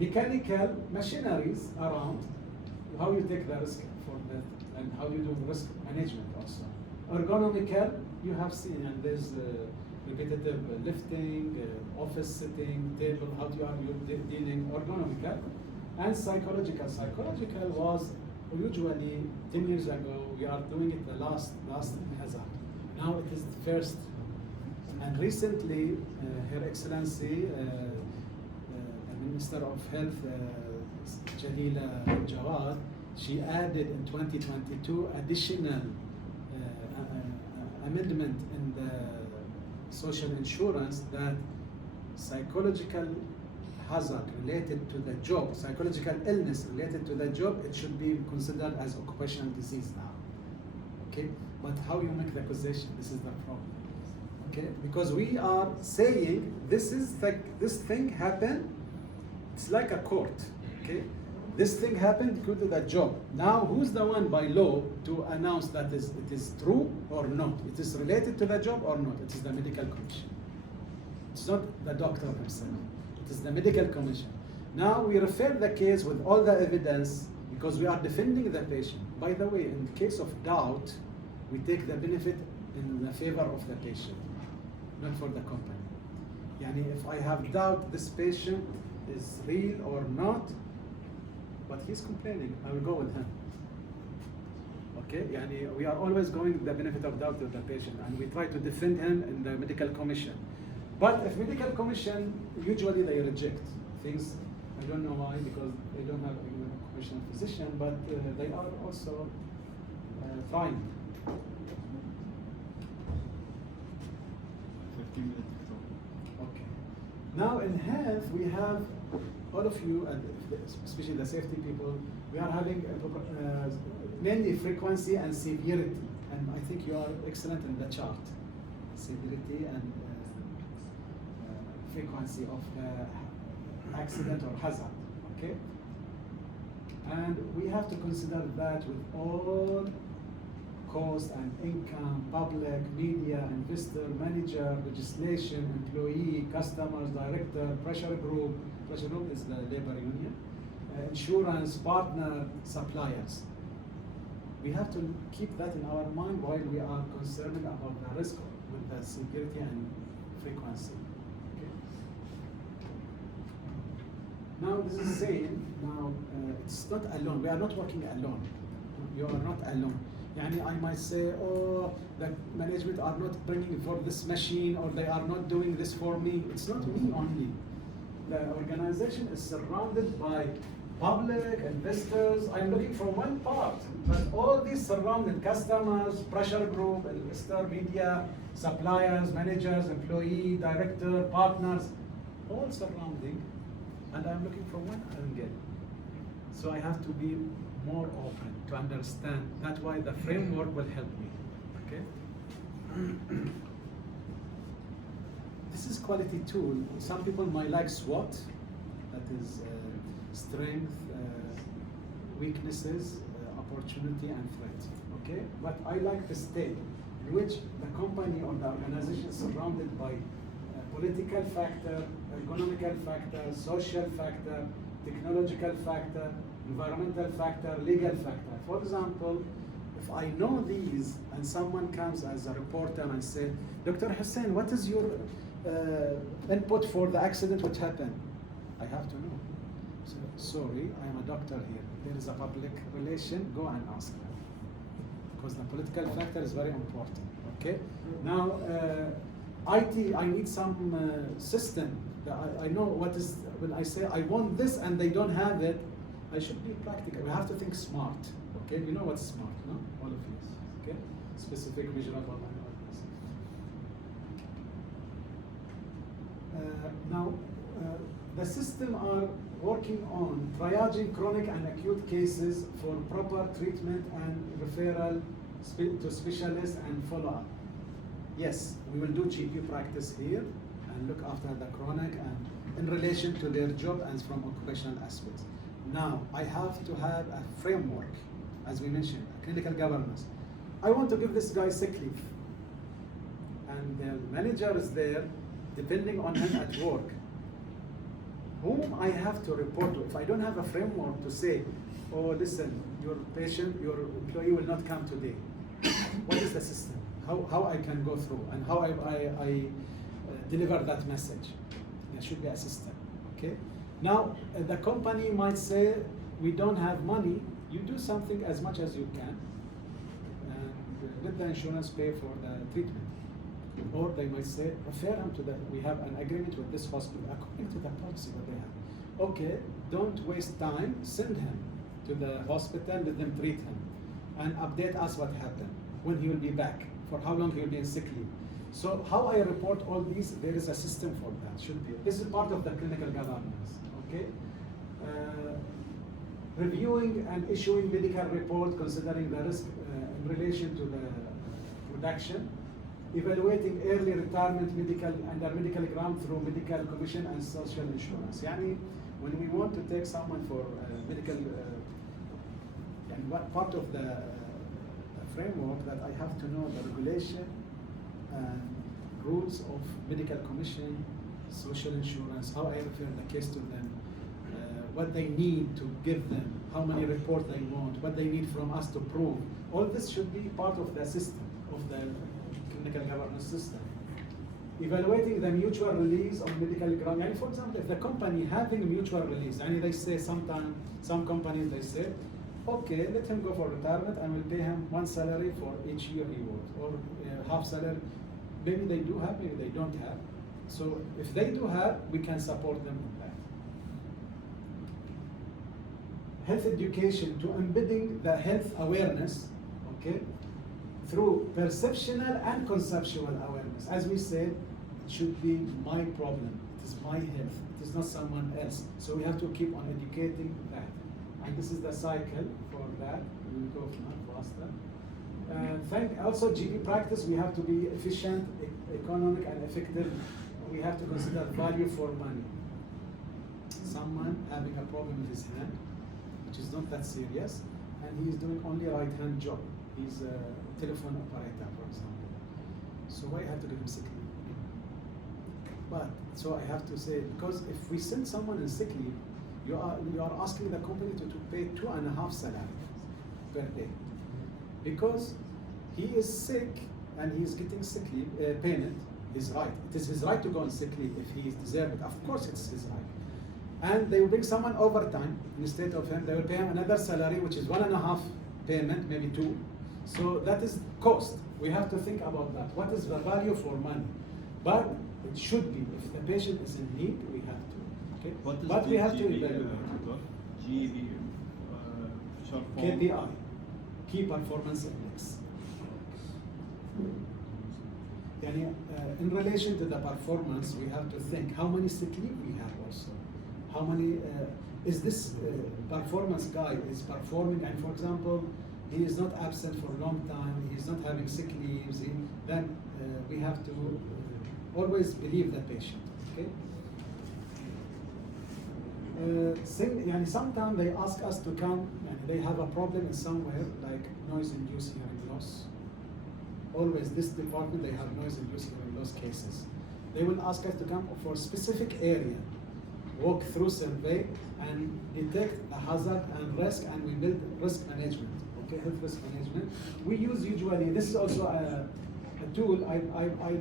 Mechanical machineries around. How you take the risk for that, and how you do risk management also. Ergonomical, you have seen, and there's repetitive lifting, office sitting, table, how you are dealing ergonomical, and psychological. Psychological was usually 10 years ago, we are doing it the last hazard. Now it is the first. And recently, Her Excellency, the Minister of Health, Jalila Jawad, she added in 2022 additional amendment in the social insurance that psychological hazard related to the job, psychological illness related to the job, it should be considered as occupational disease now. Okay, but how you make the causation? This is the problem. Okay, because we are saying this is like this thing happened. It's like a court. Okay. This thing happened due to the job. Now, who's the one by law to announce that it is true or not? It is related to the job or not? It is the medical commission. It's not the doctor himself. It is the medical commission. Now, we refer the case with all the evidence because we are defending the patient. By the way, in the case of doubt, we take the benefit in the favor of the patient, not for the company. Yani, if I have doubt this patient is real or not, but he's complaining, I will go with him. Okay, yani we are always going the benefit of doubt to the patient, and we try to defend him in the medical commission. But if medical commission, usually they reject things. I don't know why, because they don't have a occupational physician, but they are also trying. 15 minutes. Okay. Now in health we have all of you, and especially the safety people, we are having mainly frequency and severity, and I think you are excellent in the chart, severity and frequency of accident or hazard, okay? And we have to consider that with all cost and income, public, media, investor, manager, legislation, employee, customers, director, pressure group is the labor union, insurance, partner, suppliers. We have to keep that in our mind while we are concerned about the risk with the severity and frequency. Now this is saying, now it's not alone, we are not working alone. You are not alone. Yani I might say, oh, the management are not bringing for this machine, or they are not doing this for me. It's not me only. The organization is surrounded by public, investors. I'm looking for one part, but all these surrounded customers, pressure group, investor, media, suppliers, managers, employee, director, partners, all surrounding. And I'm looking for one angle. So I have to be more open to understand. That's why the framework will help me, okay? This is quality tool. Some people might like SWOT, that is strength, weaknesses, opportunity and threat, okay? But I like the state in which the company or the organization is surrounded by political factor, economical factor, social factor, technological factor, environmental factor, legal factor. For example, if I know these and someone comes as a reporter and say, Dr. Hussain, what is your input for the accident which happened? I have to know. So, sorry, I am a doctor here. There is a public relation, go and ask them. Because the political factor is very important, okay? Now, IT, I need some system. I know what is, when I say I want this and they don't have it, I should be practical. We have to think smart, okay? You know what's smart, no? All of you, okay? Specific, measurable, and all this. Now, the system are working on triaging chronic and acute cases for proper treatment and referral to specialists and follow-up. Yes, we will do GP practice here and look after the chronic and in relation to their job and from occupational aspects. Now, I have to have a framework, as we mentioned, clinical governance. I want to give this guy sick leave. And the manager is there, depending on him at work. Whom I have to report to. If I don't have a framework to say, oh, listen, your patient, your employee will not come today. What is the system? How I can go through and how I deliver that message. There should be a system, okay? Now, the company might say, we don't have money, you do something as much as you can, and let the insurance pay for the treatment. Or they might say, refer him to we have an agreement with this hospital, according to the policy what they have. Okay, don't waste time, send him to the hospital, let them treat him, and update us what happened, when he will be back, for how long he will be in sick leave. So how I report all these, there is a system for that, should be. This is part of the clinical governance, okay? Reviewing and issuing medical report considering the risk in relation to the production, evaluating early retirement under medical grant through medical commission and social insurance. Yani, when we want to take someone for medical, and what part of the framework that I have to know the regulation and rules of medical commission, social insurance, how I refer the case to them, what they need to give them, how many reports they want, what they need from us to prove. All this should be part of the system, of the clinical governance system. Evaluating the mutual release of medical grant. And for example, if the company having a mutual release, and they say sometimes, some companies they say, okay, let him go for retirement and we'll pay him one salary for each year he works, or half salary. Maybe they do have, maybe they don't have. So if they do have, we can support them in that. Health education, to embedding the health awareness, okay, through perceptual and conceptual awareness. As we said, it should be my problem. It is my health. It is not someone else. So we have to keep on educating that. And this is the cycle for that. We will go faster. Also GP practice, we have to be efficient, economic and effective. We have to consider value for money. Someone having a problem with his hand, which is not that serious, and he is doing only a right-hand job. He's a telephone operator, for example. So why I have to give him sick leave? But, so I have to say, because if we send someone in sick leave, you are asking the company to pay 2.5 salary per day. Because he is sick and he is getting sick leave payment, his right. It is his right to go on sick leave if he is deserved it. Of course it's his right. And they will bring someone overtime instead of him. They will pay him another salary, which is 1.5 payment, maybe 2. So that is cost. We have to think about that. What is the value for money? But it should be, if the patient is in need, we have to. Okay? What is but we have to GB, evaluate. GB, short form? KPI, Key Performance Index. In relation to the performance, we have to think how many sick leave we have also. How many, is this performance guy is performing, and for example, he is not absent for a long time, he is not having sick leaves, then we have to always believe the patient, okay? Sometimes they ask us to come, and they have a problem in somewhere, like noise-induced hearing loss. Always this department, they have noise-induced hearing loss cases. They will ask us to come for a specific area, walk through survey, and detect the hazard and risk, and we build risk management, okay, health risk management. We use usually, this is also a tool, I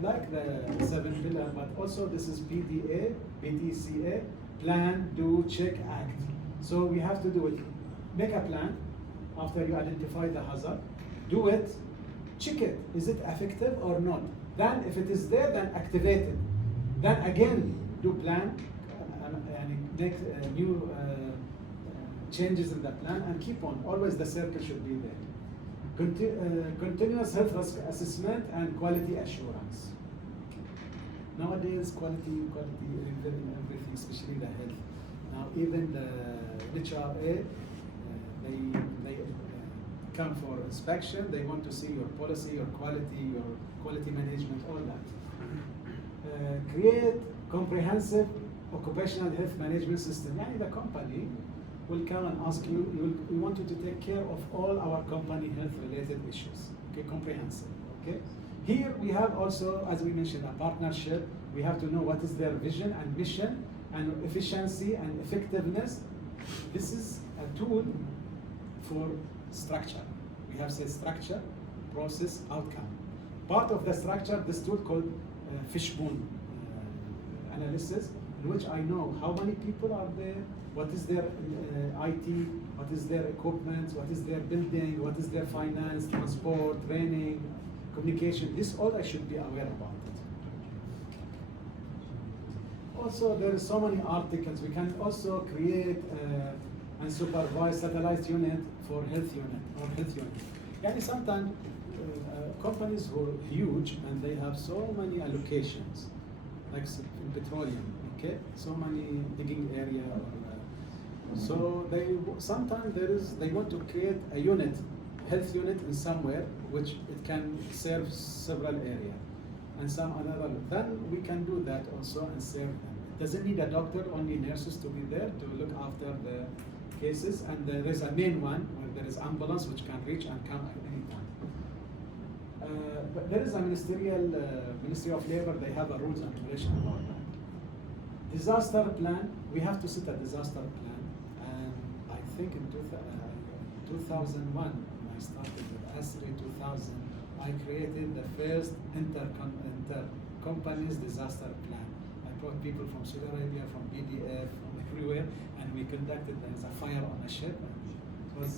like the 7 pillar, but also this is PDA, PDCA, plan, do, check, act. So we have to do it. Make a plan after you identify the hazard, do it, check it, is it effective or not? Then if it is there, then activate it. Then again, do plan, and make new changes in the plan, and keep on. Always the circle should be there. Continuous health risk assessment and quality assurance. Nowadays, quality is in everything, especially the health. Now, even the HRA, they come for inspection. They want to see your policy, your quality management, all that. Create comprehensive occupational health management system. Yani the company will come and ask you, we want you to take care of all our company health related issues. Okay, comprehensive. Okay. Here we have also, as we mentioned, a partnership. We have to know what is their vision and mission and efficiency and effectiveness. This is a tool for structure. We have said structure, process, outcome. Part of the structure, this tool called fishbone analysis, in which I know how many people are there, what is their IT, what is their equipment, what is their building, what is their finance, transport, training, communication. This all I should be aware about it. Also, there are so many articles. We can also create and supervise satellite unit for health unit or health unit. Yani sometimes companies who are huge and they have so many allocations, like in petroleum, okay, so many digging area. So sometimes they want to create a unit, health unit in somewhere which it can serve several areas and some another. Then we can do that also and serve them. It doesn't need a doctor, only nurses to be there to look after the cases. And there is a main one where there is ambulance which can reach and come at any time. But there is a Ministry of Labor, they have a rules and regulation about that. Disaster plan, we have to set a disaster plan. And I think in 2001, when I started with ASRI 2000, I created the first inter-companies disaster plan. I brought people from Saudi Arabia, from BDF, from everywhere, and we conducted, there's a fire on a ship. And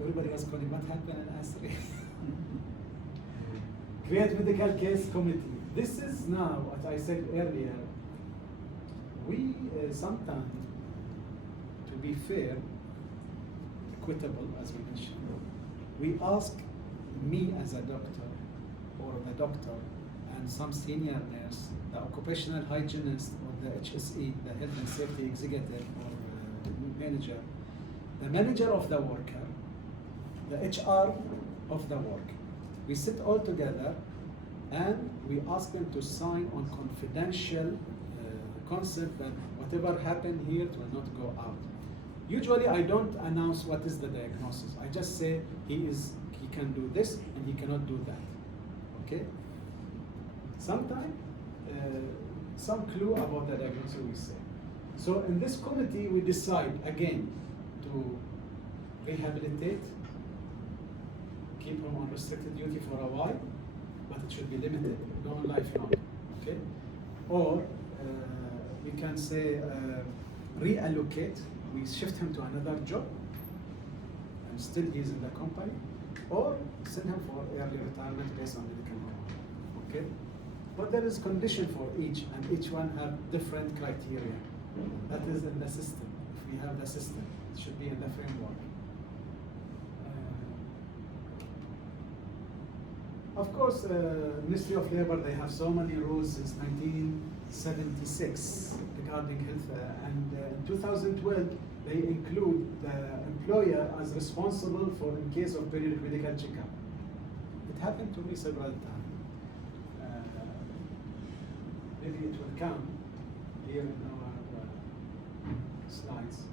everybody was calling, what happened in ASRI? Create medical case committee. This is now, what I said earlier, we sometimes, to be fair, equitable, as we mentioned, we ask me as a doctor, or the doctor, and some senior nurse, the occupational hygienist, or the HSE, the Health and Safety Executive or manager, the manager of the worker, the HR of the work. We sit all together and we ask them to sign on confidential consent that whatever happened here it will not go out. Usually I don't announce what is the diagnosis. I just say he can do this and he cannot do that. Okay? Sometimes some clue about the diagnosis we say. So in this committee we decide again to rehabilitate, keep him on restricted duty for a while, but it should be limited, not lifelong. Okay? Or we can say reallocate, we shift him to another job and still he's in the company, or send him for early retirement based on medical marijuana. Okay? But there is condition for each, and each one have different criteria. That is in the system. If we have the system, it should be in the framework. Of course, Ministry of Labor, they have so many rules since 1976 regarding health, and in 2012, they include the employer as responsible for in case of periodic medical checkup. It happened to me several times. Maybe it will come here in our slides.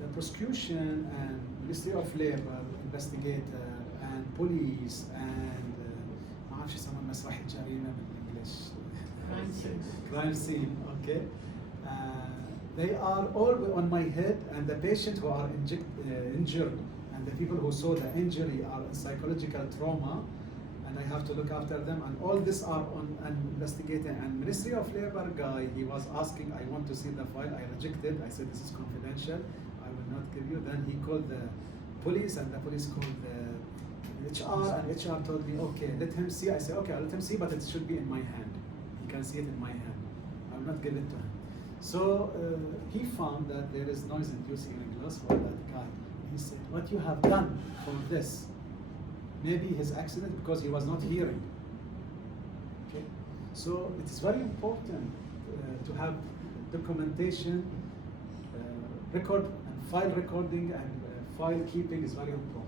The prosecution and Ministry of Labor, investigator, and police, and ما أعرف شو يسمون مسرح الجريمة بالإنجليش. Crime scene, okay. They are all on my head, and the patient who are injured and the people who saw the injury are in psychological trauma, and I have to look after them, and all this are on an investigator. And Ministry of Labor guy, he was asking, I want to see the file. I rejected. I said this is confidential. I will not give you. Then he called the police, and the police called the HR, and HR told me, okay, let him see. I said, okay, I'll let him see, but it should be in my hand. He can see it in my hand. I will not give it to him. So he found that there is noise-inducing neglect for that guy. He said, what you have done for this, maybe his accident because he was not hearing. Okay, so it is very important to have documentation, record and file recording, and file keeping is very important.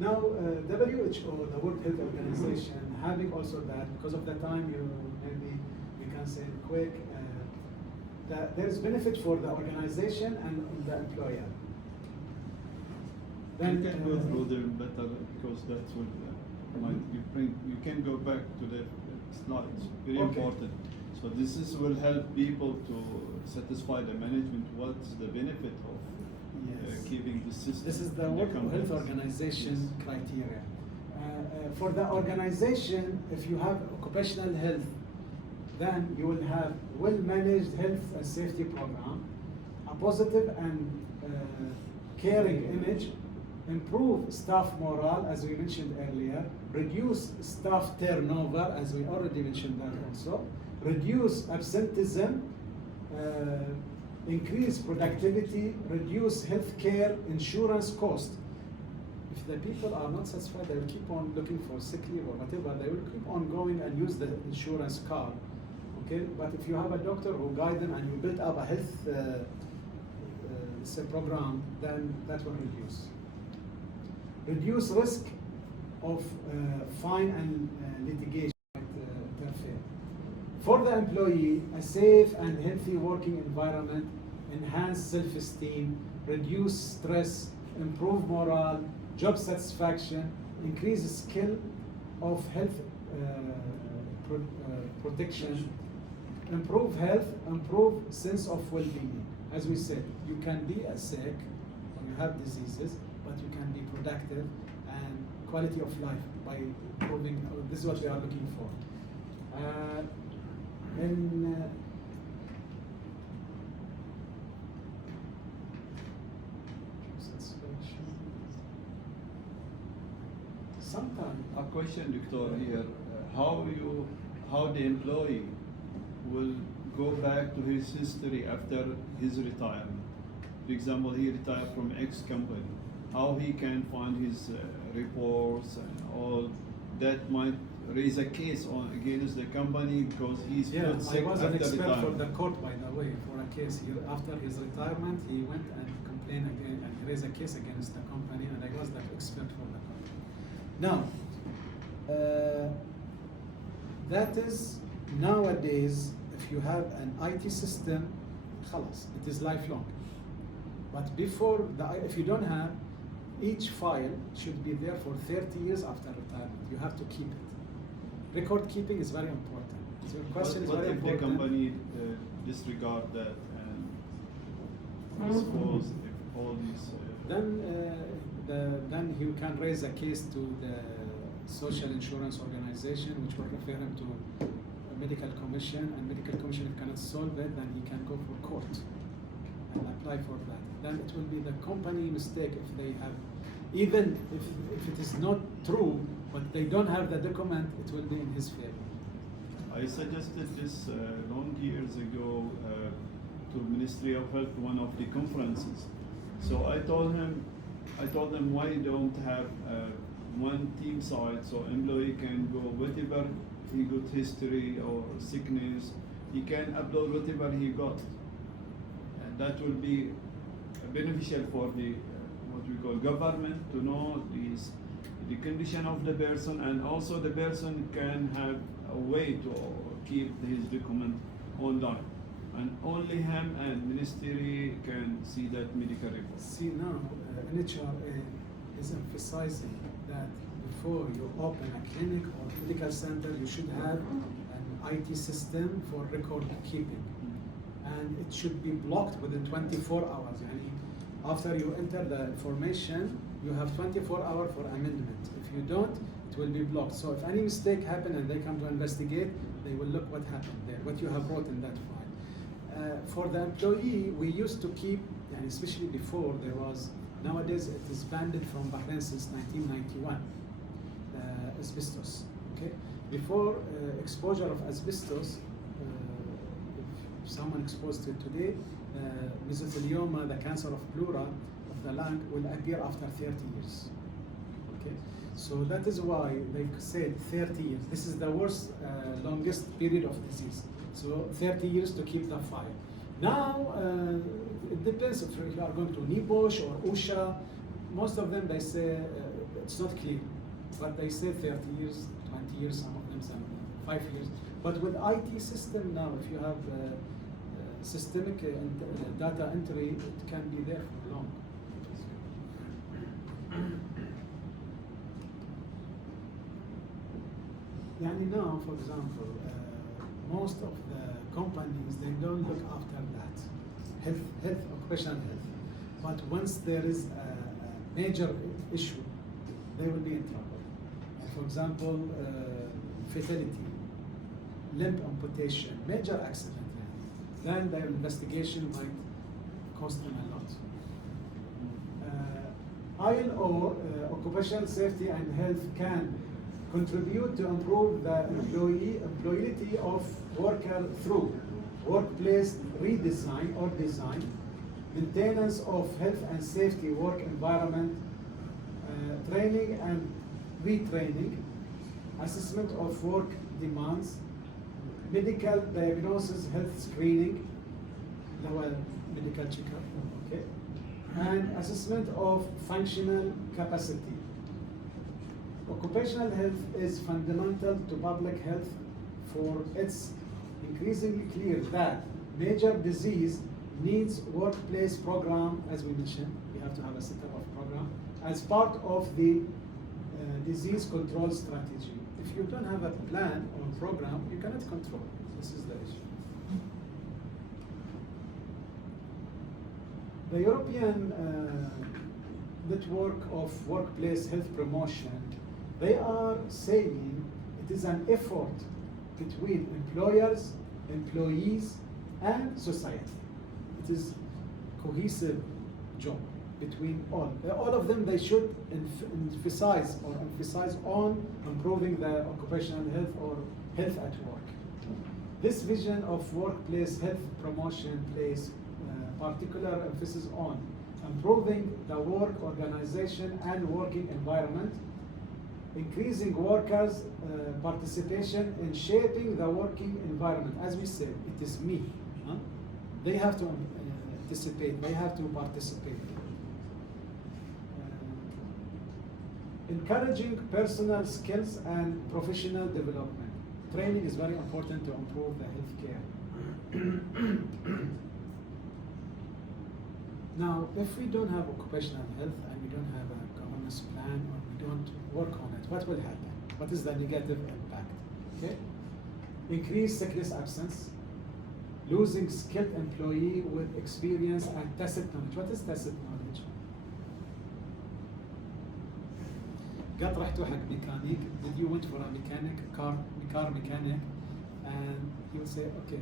Now, WHO, the World Health Organization, having also that, because of the time, maybe we can say quick, that there is benefit for the organization and the employer. Then you can go through them better because that's what you can go back to the slides. Very important. So this will help people to satisfy the management. What's the benefit of keeping the system? This is the World Health Organization criteria. For the organization, if you have occupational health, then you will have well-managed health and safety program, a positive and caring image, improve staff morale, as we mentioned earlier, reduce staff turnover, as we already mentioned that also, reduce absenteeism, increase productivity, reduce healthcare insurance cost. If the people are not satisfied, they will keep on looking for sick leave or whatever, they will keep on going and use the insurance card. Okay, but if you have a doctor who guide them and you build up a health program, then that will reduce. Reduce risk of fine and litigation. For the employee, a safe and healthy working environment, enhance self-esteem, reduce stress, improve morale, job satisfaction, increase skill of health protection, improve health, improve sense of well-being. As we said, you can be sick or you have diseases, but you can be productive and quality of life by improving. This is what we are looking for. Sometimes a question, Doctor, here: how the employee will go back to his history after his retirement? For example, he retired from X company. How he can find his reports and all that might raise a case on against the company because he's Yeah, put I sick was an after expert for retirement. the court, by the way, for a case here. After his retirement, he went and complained again and raised a case against the company, and I was the expert for the company. Now, that is nowadays, if you have an IT system, خلاص, it is lifelong. But before, if you don't have, each file should be there for 30 years after retirement. You have to keep it. Record keeping is very important. So your question is What very if important. the company disregard that and dispose if all these? Then you can raise a case to the social insurance organization, which will refer him to a medical commission, and medical commission, if cannot solve it, then he can go for court and apply for that. Then it will be the company mistake if they have, even if it is not true, but they don't have the document, it will be in his favor. I suggested this long years ago to Ministry of Health, one of the conferences. So I told them why don't have one team site so employee can go whatever he got history or sickness, he can upload whatever he got, and that will be beneficial for the what we call government to know the condition of the person, and also the person can have a way to keep his document online, and only him and ministry can see that medical record. See now, NHRA is emphasizing that before you open a clinic or medical center, you should have an IT system for record keeping, and it should be blocked within 24 hours. Yani after you enter the information, you have 24 hours for amendment. If you don't, it will be blocked. So if any mistake happen and they come to investigate, they will look what happened there, what you have wrote in that file. For the employee, we used to keep, and especially before there was, nowadays it is banned from Bahrain since 1991, asbestos. Okay, before exposure of asbestos, if someone exposed to it today, mesothelioma, the cancer of pleura of the lung, will appear after 30 years. Okay, so that is why they said 30 years. This is the worst, longest period of disease. So 30 years to keep the file. Now, it depends if you are going to NIBOSH or OSHA. Most of them, they say it's not clear, but they say 30 years, 20 years, some of them, some 5 years. But with IT system now, if you have systemic data entry, it can be there for long. Yani now, for example, most of the companies, they don't look after that, occupational health. But once there is a major issue, they will be in trouble. For example, fatality, limb amputation, major accident, then their investigation might cost them a lot. ILO, occupational safety and health, can contribute to improve the employability of worker through workplace redesign or design, maintenance of health and safety work environment, training and retraining, assessment of work demands, medical diagnosis, health screening, medical checkup, okay, and assessment of functional capacity. Occupational health is fundamental to public health, for it's increasingly clear that major disease needs workplace program, as we mentioned. We have to have a setup of program as part of the disease control strategy. If you don't have a plan or program, you cannot control. This is the issue. The European Network of Workplace Health Promotion, they are saying it is an effort between employers, employees, and society. It is cohesive job between all. All of them, they should emphasize on improving the occupational health or health at work. This vision of workplace health promotion places particular emphasis on improving the work organization and working environment, increasing workers' participation in shaping the working environment. As we said, it is me. Huh? They have to anticipate, they have to participate. Encouraging personal skills and professional development. Training is very important to improve the healthcare. Now, if we don't have occupational health and we don't have a governance plan or we don't work on it, what will happen? What is the negative impact? Okay? Increased sickness absence, losing skilled employee with experience and tacit knowledge. What is tacit knowledge? قد رحتوا حق mechanic, did you went for a mechanic, car mechanic, and he will say, okay,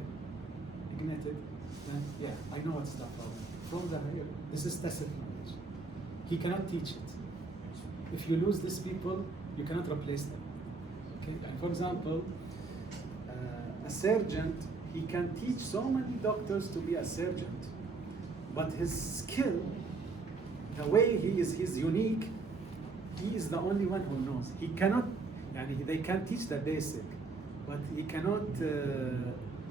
ignited, and yeah, I know what's the problem. From the this is tacit knowledge. He cannot teach it. If you lose these people, you cannot replace them. Okay, and for example, a surgeon, he can teach so many doctors to be a surgeon, but his skill, the way he's unique, he is the only one who knows. He cannot, they can teach the basic, but he cannot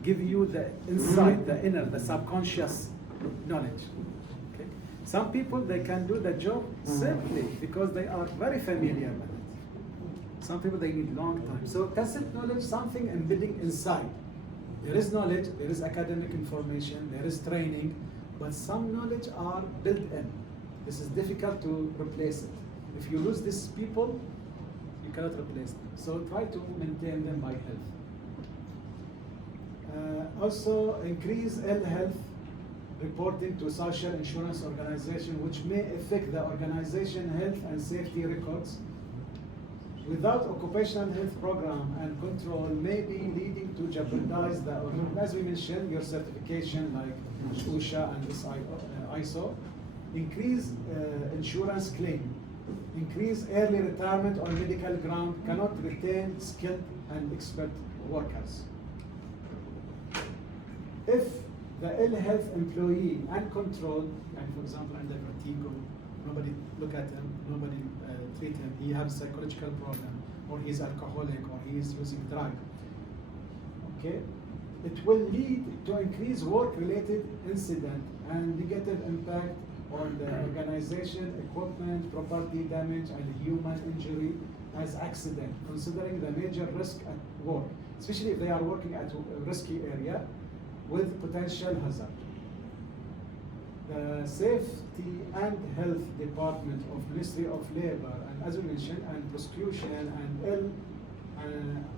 give you the insight, the inner, the subconscious knowledge. Okay? Some people, they can do the job simply because they are very familiar with it. Some people, they need long time. So tacit knowledge, something embedding inside. There is knowledge, there is academic information, there is training, but some knowledge are built in. This is difficult to replace it. If you lose these people, you cannot replace them. So try to maintain them by health. Also, increase ill health reporting to social insurance organization, which may affect the organization health and safety records. Without occupational health program and control may be leading to jeopardize the, as we mentioned, your certification like OSHA and ISO. Increase insurance claim. Increase early retirement on medical ground, cannot retain skilled and expert workers. If the ill health employee uncontrolled, and for example under vertigo, nobody look at him, nobody treat him, he has psychological problem, or he's alcoholic, or he is using drug, okay? It will lead to increased work-related incident and negative impact on the organization, equipment, property damage, and human injury as accident, considering the major risk at work, especially if they are working at a risky area with potential hazard. The Safety and Health Department of Ministry of Labor, and as we mentioned, and prosecution and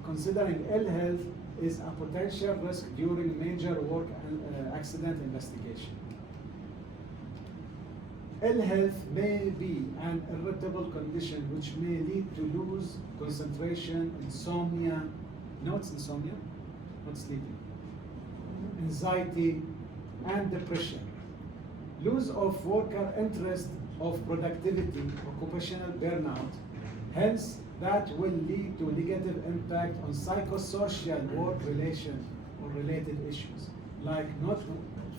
considering ill health is a potential risk during major work accident investigation. Ill health may be an irritable condition which may lead to lose concentration, insomnia, not insomnia, not sleeping, anxiety, and depression. Lose of worker interest of productivity, occupational burnout. Hence, that will lead to negative impact on psychosocial work relation or related issues, like not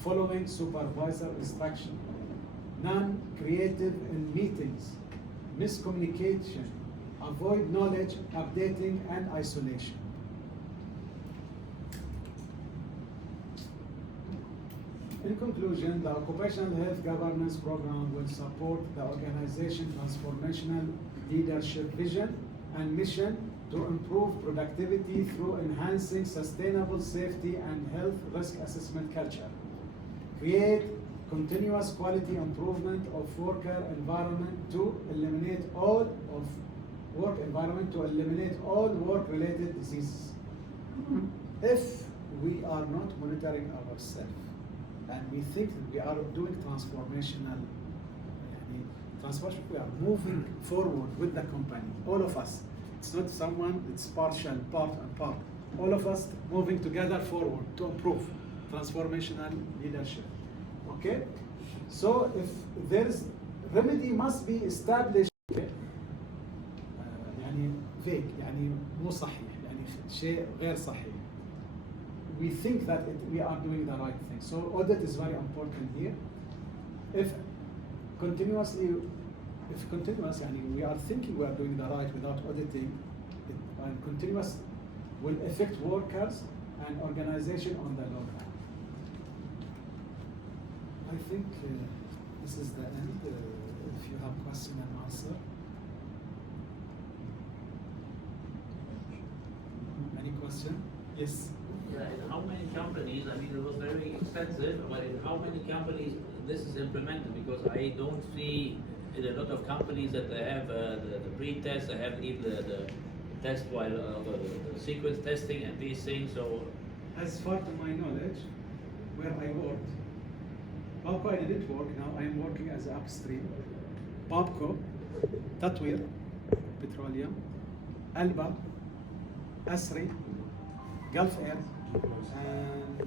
following supervisor instruction, non-creative in meetings, miscommunication, avoid knowledge, updating, and isolation. In conclusion, the Occupational Health Governance Program will support the organization transformational leadership vision and mission to improve productivity through enhancing sustainable safety and health risk assessment culture, create continuous quality improvement of worker environment to eliminate all work-related diseases. If we are not monitoring ourselves and we think that we are doing transformation, we are moving forward with the company, all of us. It's not someone, it's partial, part and part. All of us moving together forward to improve transformational leadership. Okay? So if there is remedy must be established, يعني vague, يعني مو صحيح, يعني شيء غير صحيح. We think that we are doing the right thing. So audit is very important here. If continuously if continuous, and we are thinking we are doing the right without auditing, and continuous will affect workers and organization on the long run. I think this is the end. If you have question and answer. Any question? Yes. In how many companies, I mean, it was very expensive, but in how many companies this is implemented? Because I don't see in a lot of companies that they have the pre-test, they have even the test while the sequence testing and these things. So, As far to my knowledge, where I worked, Babco I didn't work, now I'm working as upstream. Babco, Tatwir, Petroleum, Alba, Asri, Gulf Air, and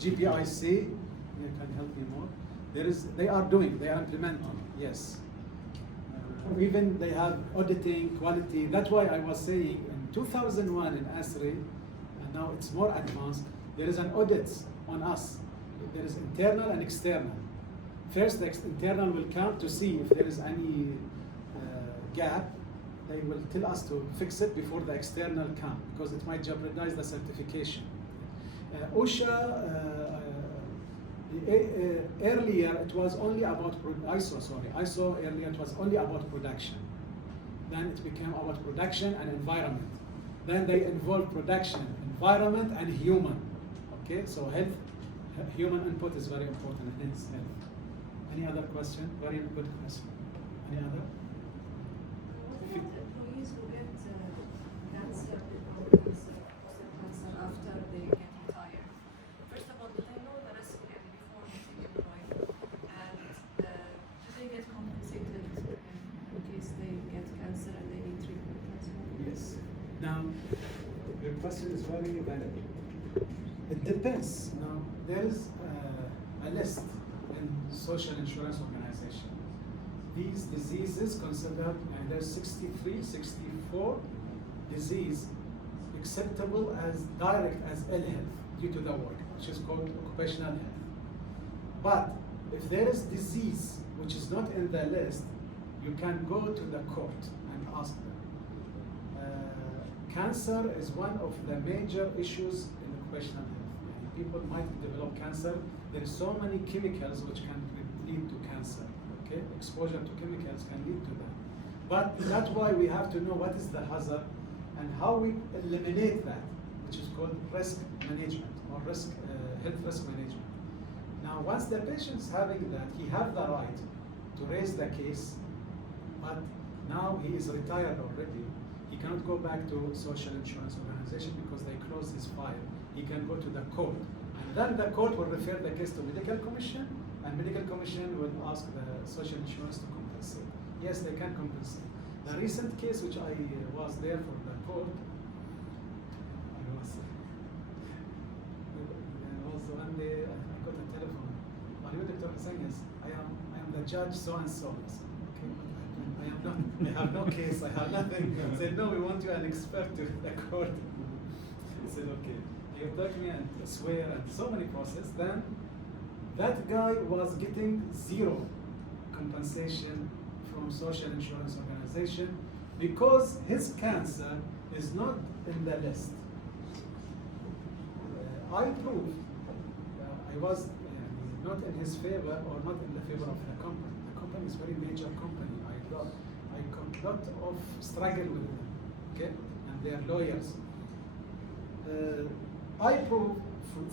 GPIC, you can help me more. They are implementing, yes. Even they have auditing, quality. That's why I was saying in 2001 in Asri, and now it's more advanced, there is an audit on us. There is internal and external. First, the internal will come to see if there is any gap. They will tell us to fix it before the external come, because it might jeopardize the certification. OSHA, earlier it was only about ISO earlier it was only about production. Then it became about production and environment. Then they involved production, environment, and human. Okay, so human input is very important in health. Any other question? Very good question. Any other? What about employees who get cancer or cancer after they get retired? First of all, do they know the risk before getting employed? And do they get compensated in case they get cancer and they need treatment as well? Yes. Now, your question is very valid. It depends. Now, there is a list in social insurance organization. These diseases considered under 63, 64 disease acceptable as direct as ill health due to the work, which is called occupational health. But if there is disease which is not in the list, you can go to the court and ask them. Cancer is one of the major issues in occupational health. People might develop cancer. There are so many chemicals which can lead to cancer. Okay, exposure to chemicals can lead to that. But that's why we have to know what is the hazard and how we eliminate that, which is called risk management or health risk management. Now, once the patient is having that, he has the right to raise the case, but now he is retired already. He cannot go back to social insurance organization because they closed his file. He can go to the court, and then the court will refer the case to medical commission, and medical commission will ask the social insurance to compensate. Yes, they can compensate. The recent case which I was there for the court, there was one day I got a telephone. Are you Dr. Hussain? Yes, I am the judge so and so. I said, okay, I am not. I have no case. I have nothing. I said, no, we want you an expert to the court. He said, okay. He attacked me and swear and so many processes. Then that guy was getting zero compensation from social insurance organization because his cancer is not in the list. I proved I was not in his favor or not in the favor of the company. The company is a very major company. I got a lot of struggle with them, okay, and their lawyers. I proved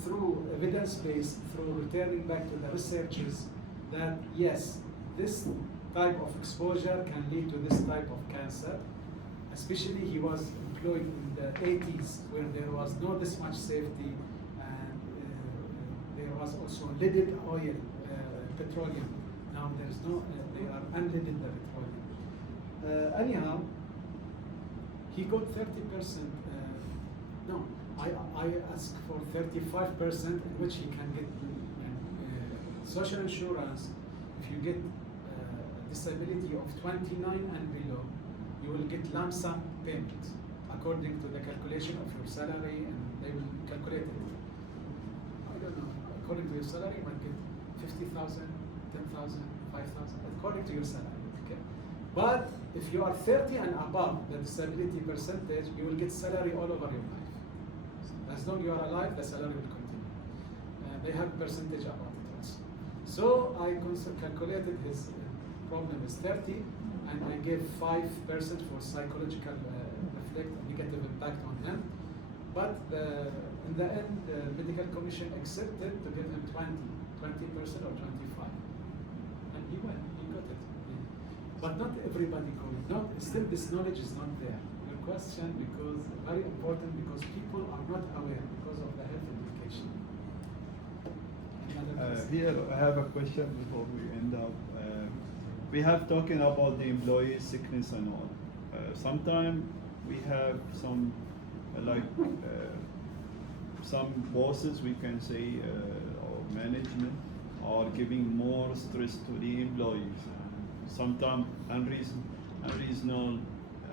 through evidence-based, through returning back to the researchers, that yes, this type of exposure can lead to this type of cancer. Especially he was employed in the 80s where there was not this much safety, and there was also leaded oil, petroleum. Now there is no, they are unleaded the petroleum. Anyhow, he got 30%, no, I asked for 35% in which he can get social insurance. If you get disability of 29 and below, you will get lump sum payment according to the calculation of your salary, and they will calculate it. I don't know, according to your salary, you might get 50,000, 10,000, 5,000, according to your salary, okay? But if you are 30 and above the disability percentage, you will get salary all over your life. As long as you are alive, the salary will continue. They have percentage about it also. So I calculated his problem is 30, and I gave 5% for psychological negative impact on him. But in the end, the medical commission accepted to give him 20% or 25, and he went, he got it. But not everybody got it. Not still, this knowledge is not there. Your question because very important because people are not aware because of the health education. Here I have a question before we end up. We have talking about the employee sickness and all. Sometimes we have some some bosses, we can say, or management are giving more stress to the employees. Sometimes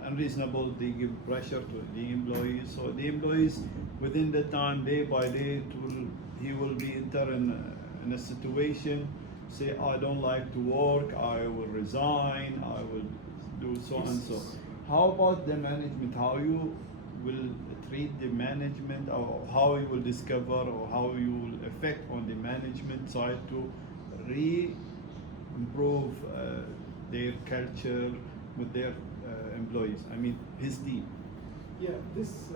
unreasonable, they give pressure to the employees. So the employees, within the time, day by day, he will be enter in a situation, say, I don't like to work, I will resign, I will do so and so. How about the management? How you will treat the management, or how you will discover, or how you will affect on the management side to improve their culture with their employees? I mean, his team. Yeah, this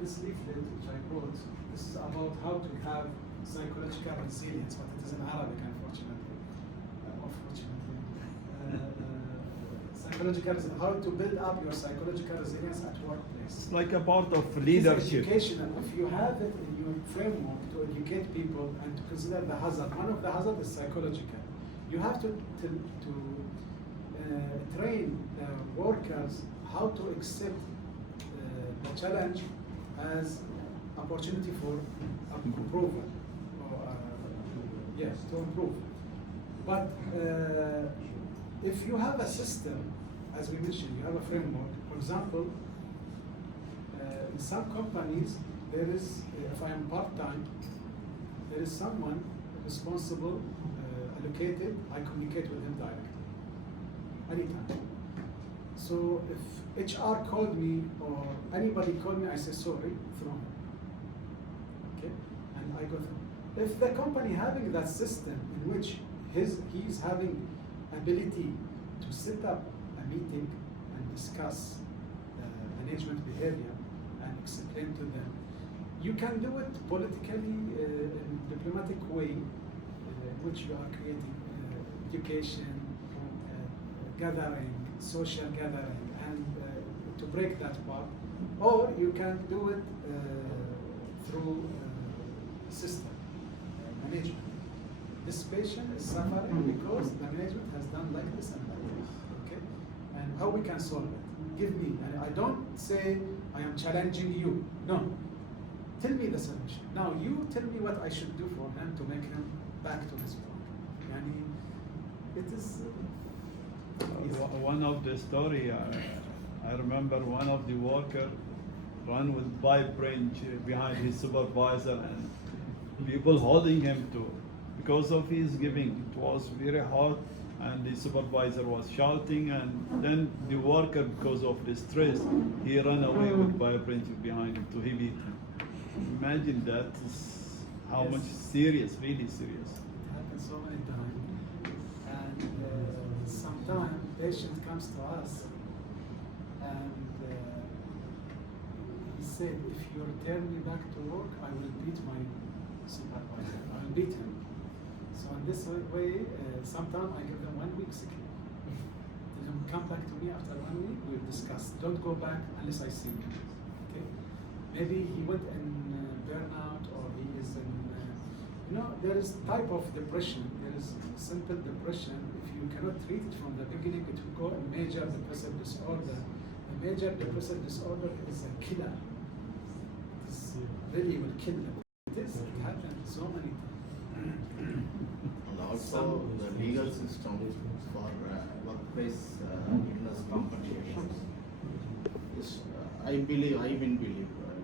leaflet which I wrote, this is about how to have psychological resilience, but it is in Arabic, unfortunately. How to build up your psychological resilience at workplace. It's like a part of leadership. Educational. If you have it in your framework to educate people and to consider the hazard, one of the hazards is psychological. You have to train the workers how to accept the challenge as opportunity for approval. Yes, to improve. But if you have a system, as we mentioned, you have a framework. For example, in some companies, there is, if I am part-time, there is someone responsible, allocated, I communicate with him directly, anytime. So if HR called me or anybody called me, I say sorry, throw him. Okay, and I go through. If the company having that system in which he's having ability to set up a meeting and discuss management behavior and explain to them, you can do it politically in diplomatic way, which you are creating education, gathering, social gathering, and to break that part, or you can do it through system management. This patient is suffering because the management has done like this and like this. Okay, and how we can solve it? Give me, and I don't say I am challenging you. No, tell me the solution. Now you tell me what I should do for him to make him back to his work. Yani, it is. One of the story, I remember one of the worker run with pipe wrench behind his supervisor, and people holding him to, because of his giving. It was very hot, and the supervisor was shouting, and then the worker, because of the stress, he ran away with pipe wrench behind him to beat him. Imagine that is how much serious, really serious. It happens so many times, and sometimes patient comes to us and he said, if you return me back to work, I will beat my supervisor. I will beat him. So in this way, sometimes I give them 1 week sick leave. Tell them, come back to me after 1 week, we'll discuss. Don't go back unless I see you. Okay? Maybe he went in burnout, or he is in, there is type of depression. There is simple depression. If you cannot treat it from the beginning, it will go a major depressive disorder. A major depressive disorder is a killer. It is really will kill them. It happens so many times. And also the legal system for workplace illness compensation is, I believe,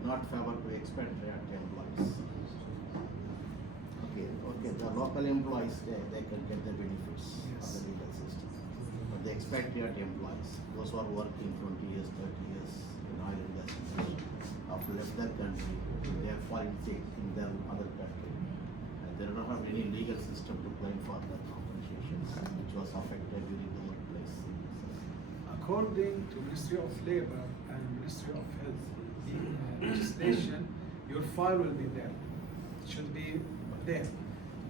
not favor to expatriate employees. Okay, the local employees, they can get the benefits of the legal system. But the expatriate employees, those who are working 20 years, 30 years in oil and gas industry, after left their country, they are falling sick in their other country. And they don't have any legal system to claim for their compensations, which was affected during the workplace. According to Ministry of Labor and Ministry of Health, the legislation, your file will be there. It should be there.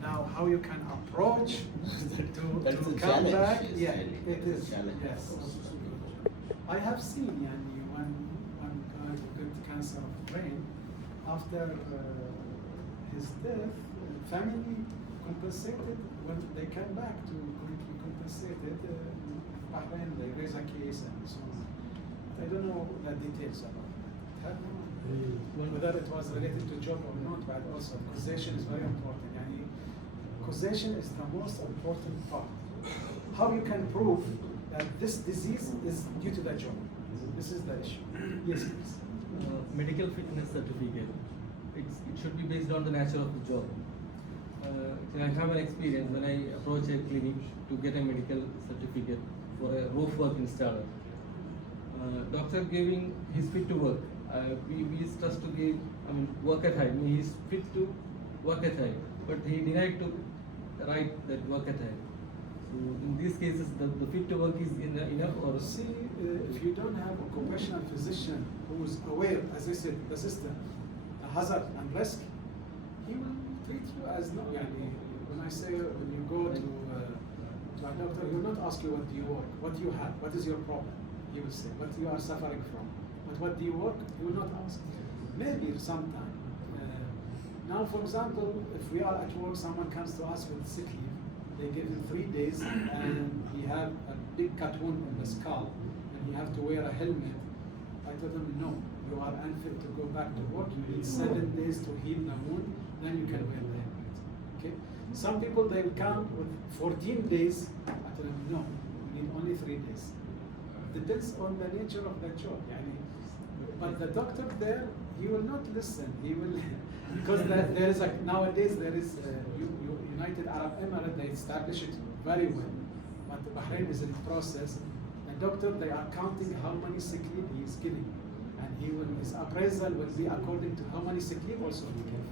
Now, how you can approach That's to a come challenge, back? yes, Yeah, really. it It's a is. challenge, of Yes. course. I have seen one guy who got cancer of brain. After his death, family compensated when they came back to be compensated. Bahrain, they raise a case and so on. I don't know the details about that. Whether it was related to job or not, but also causation is very important. Yani, causation is the most important part. How you can prove that this disease is due to the job? This is the issue. Yes, please. Medical fitness certificate. It should be based on the nature of the job. I have an experience when I approach a clinic to get a medical certificate for a roof work installer. Doctor giving he's fit to work. We stressed to give, work at height. He's fit to work at height, but he denied to write that work at height. So in these cases, the fit to work is enough or? See, if you don't have a occupational physician who is aware, as I said, the system, the hazard and risk, he will treat you as no. When I say when you go to a doctor, he will not ask you what do you work, what you have, what is your problem. He will say what you are suffering from. But what do you work? He will not ask. Maybe sometime. Now, for example, if we are at work, someone comes to us with sick leave. They give him 3 days, and he have a big cut wound on the skull, and he have to wear a helmet. I told him, no, you are unfit to go back to work. You need 7 days to heal the wound, then you can wear the helmet. Okay. Some people they will come with 14 days. I told him, no, you need only 3 days. Depends on the nature of the job. But the doctor there, he will not listen. He will, because there is nowadays there is United Arab Emirates. They establish it very well, but Bahrain is in the process. The doctor, they are counting how many sick leave he is giving, and his appraisal will be according to how many sick leave also he gave.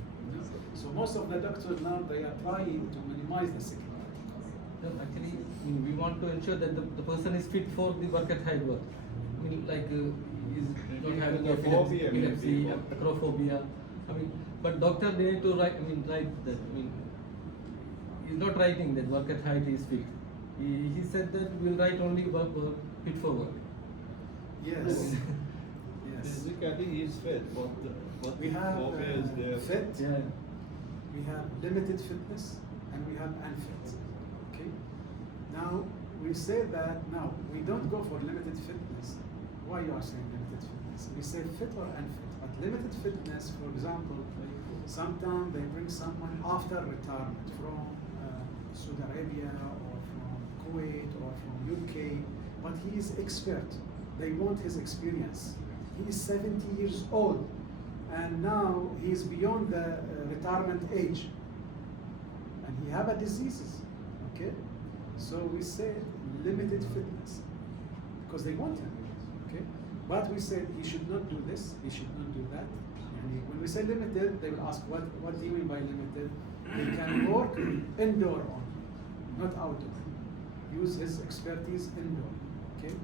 So most of the doctors now they are trying to minimize the sick leave. No, actually, we want to ensure that the person is fit for the work at height work. He's not having epilepsy, acrophobia. But doctor they need to write that. He's not writing that work at height is fit. He said that we'll write only work fit for work. Yes. Yes. Physically, he's fit, but We have phobia is there. fit. Yeah. We have limited fitness, and we have unfit. Okay. Now we say that now we don't go for limited fitness. Why you are saying limited fitness? We say fit or unfit. But limited fitness, for example, sometimes they bring someone after retirement from Saudi Arabia or from Kuwait or from UK, but he is expert. They want his experience. He is 70 years old, and now he is beyond the retirement age, and he have a diseases. Okay, so we say limited fitness because they want him. Okay, but we said he should not do this, he should not do that. And when we say limited, they will ask, what do you mean by limited? He can work indoor only, not outdoor. Use his expertise indoor, okay?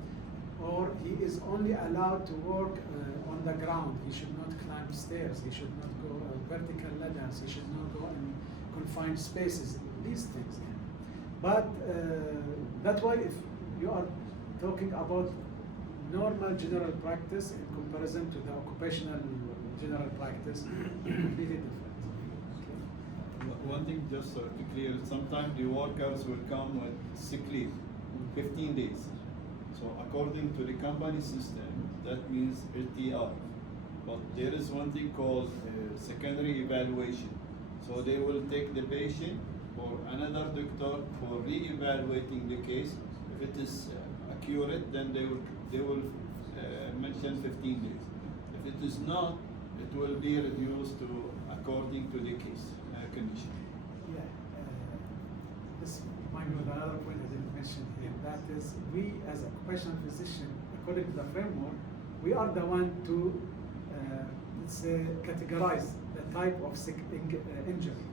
Or he is only allowed to work on the ground. He should not climb stairs. He should not go vertical ladders. He should not go in confined spaces. These things. But that's why if you are talking about normal general practice in comparison to the occupational general practice, completely different. One thing just to clear, sometimes the workers will come with sick leave, 15 days. So according to the company system, that means LTR. But there is one thing called secondary evaluation. So they will take the patient for another doctor for re-evaluating the case. If it is accurate, then they will mention 15 days. If it is not, it will be reduced to according to the case condition. Yeah, this might be another point I didn't mention here. That is, we as occupational physician, according to the framework, we are the one to, let's say, categorize the type of injury.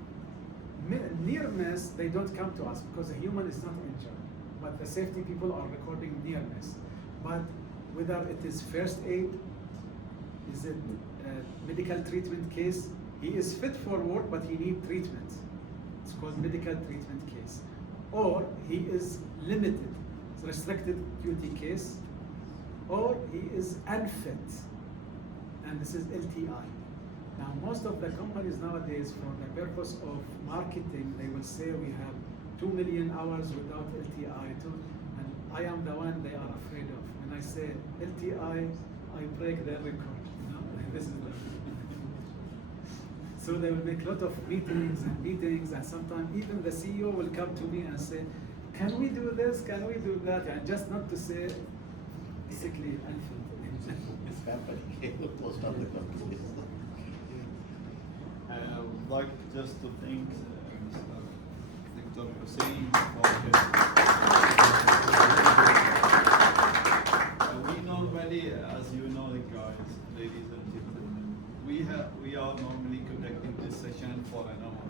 Near miss, they don't come to us because a human is not injured, but the safety people are recording near miss. But whether it is first aid, is it a medical treatment case? He is fit for work, but he needs treatment. It's called medical treatment case. Or he is limited, it's restricted duty case, or he is unfit, and this is LTI. Now, most of the companies nowadays, for the purpose of marketing, they will say we have 2 million hours without LTI, and I am the one they are afraid of. When I say LTI, I break their record. You know? This is the so they will make a lot of meetings, and sometimes even the CEO will come to me and say, "Can we do this? Can we do that?" And just not to say, basically, unfit. It's happening most of the companies. I would like just to thank Mr. Dr. Hussain for his. We normally, as you know, guys, ladies and gentlemen, we are normally conducting this session for an hour,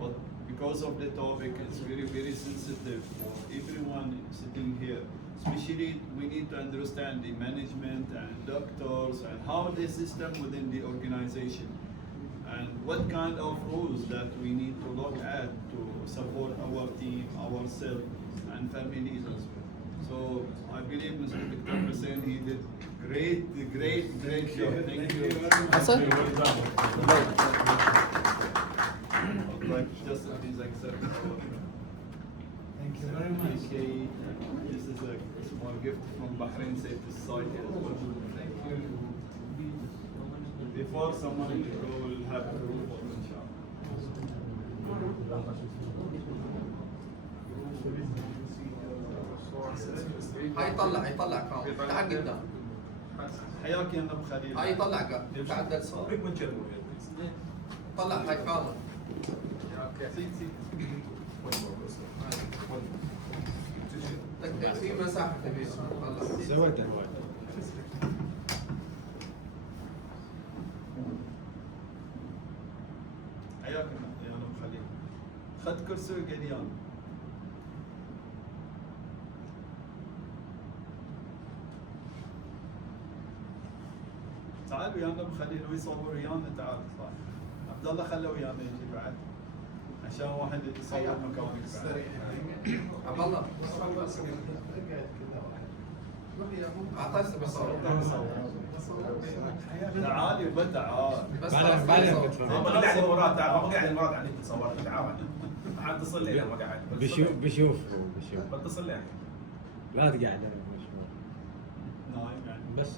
but because of the topic, it's very sensitive for everyone sitting here. Especially, we need to understand the management and doctors and how the system within the organization, and what kind of rules that we need to look at to support our team, ourselves, and families as well. So I believe Mr. Dr. Hussain, he did great job. Thank you very much. I'd like just please accept our Thank you very much. Okay, this is a small gift from Bahrain Safety Society as well. Thank you. Before someone will go, we'll have a room for هاي يطلع كام تعال قدام حياك يا نب خليل. هاي يطلع كام تعدل صوت طلع هاي كامل في مساحة كبيرة طلع حياك يا نب خليل. خد كرسي وقليان. تعال ويانا ابو خليل ويصور ويانا. تعال صح عبد الله خله ويانا يجي بعد عشان واحد يتصور مكانك بعد. عبد الله اعطيته بصور تعال يبا تعال بس بعدين ما قاعد المرات ما قاعد المرات عليك تصور تعال حتصل لي ما قاعد بشوف بتصل لي لا تقعد نايم يعني بس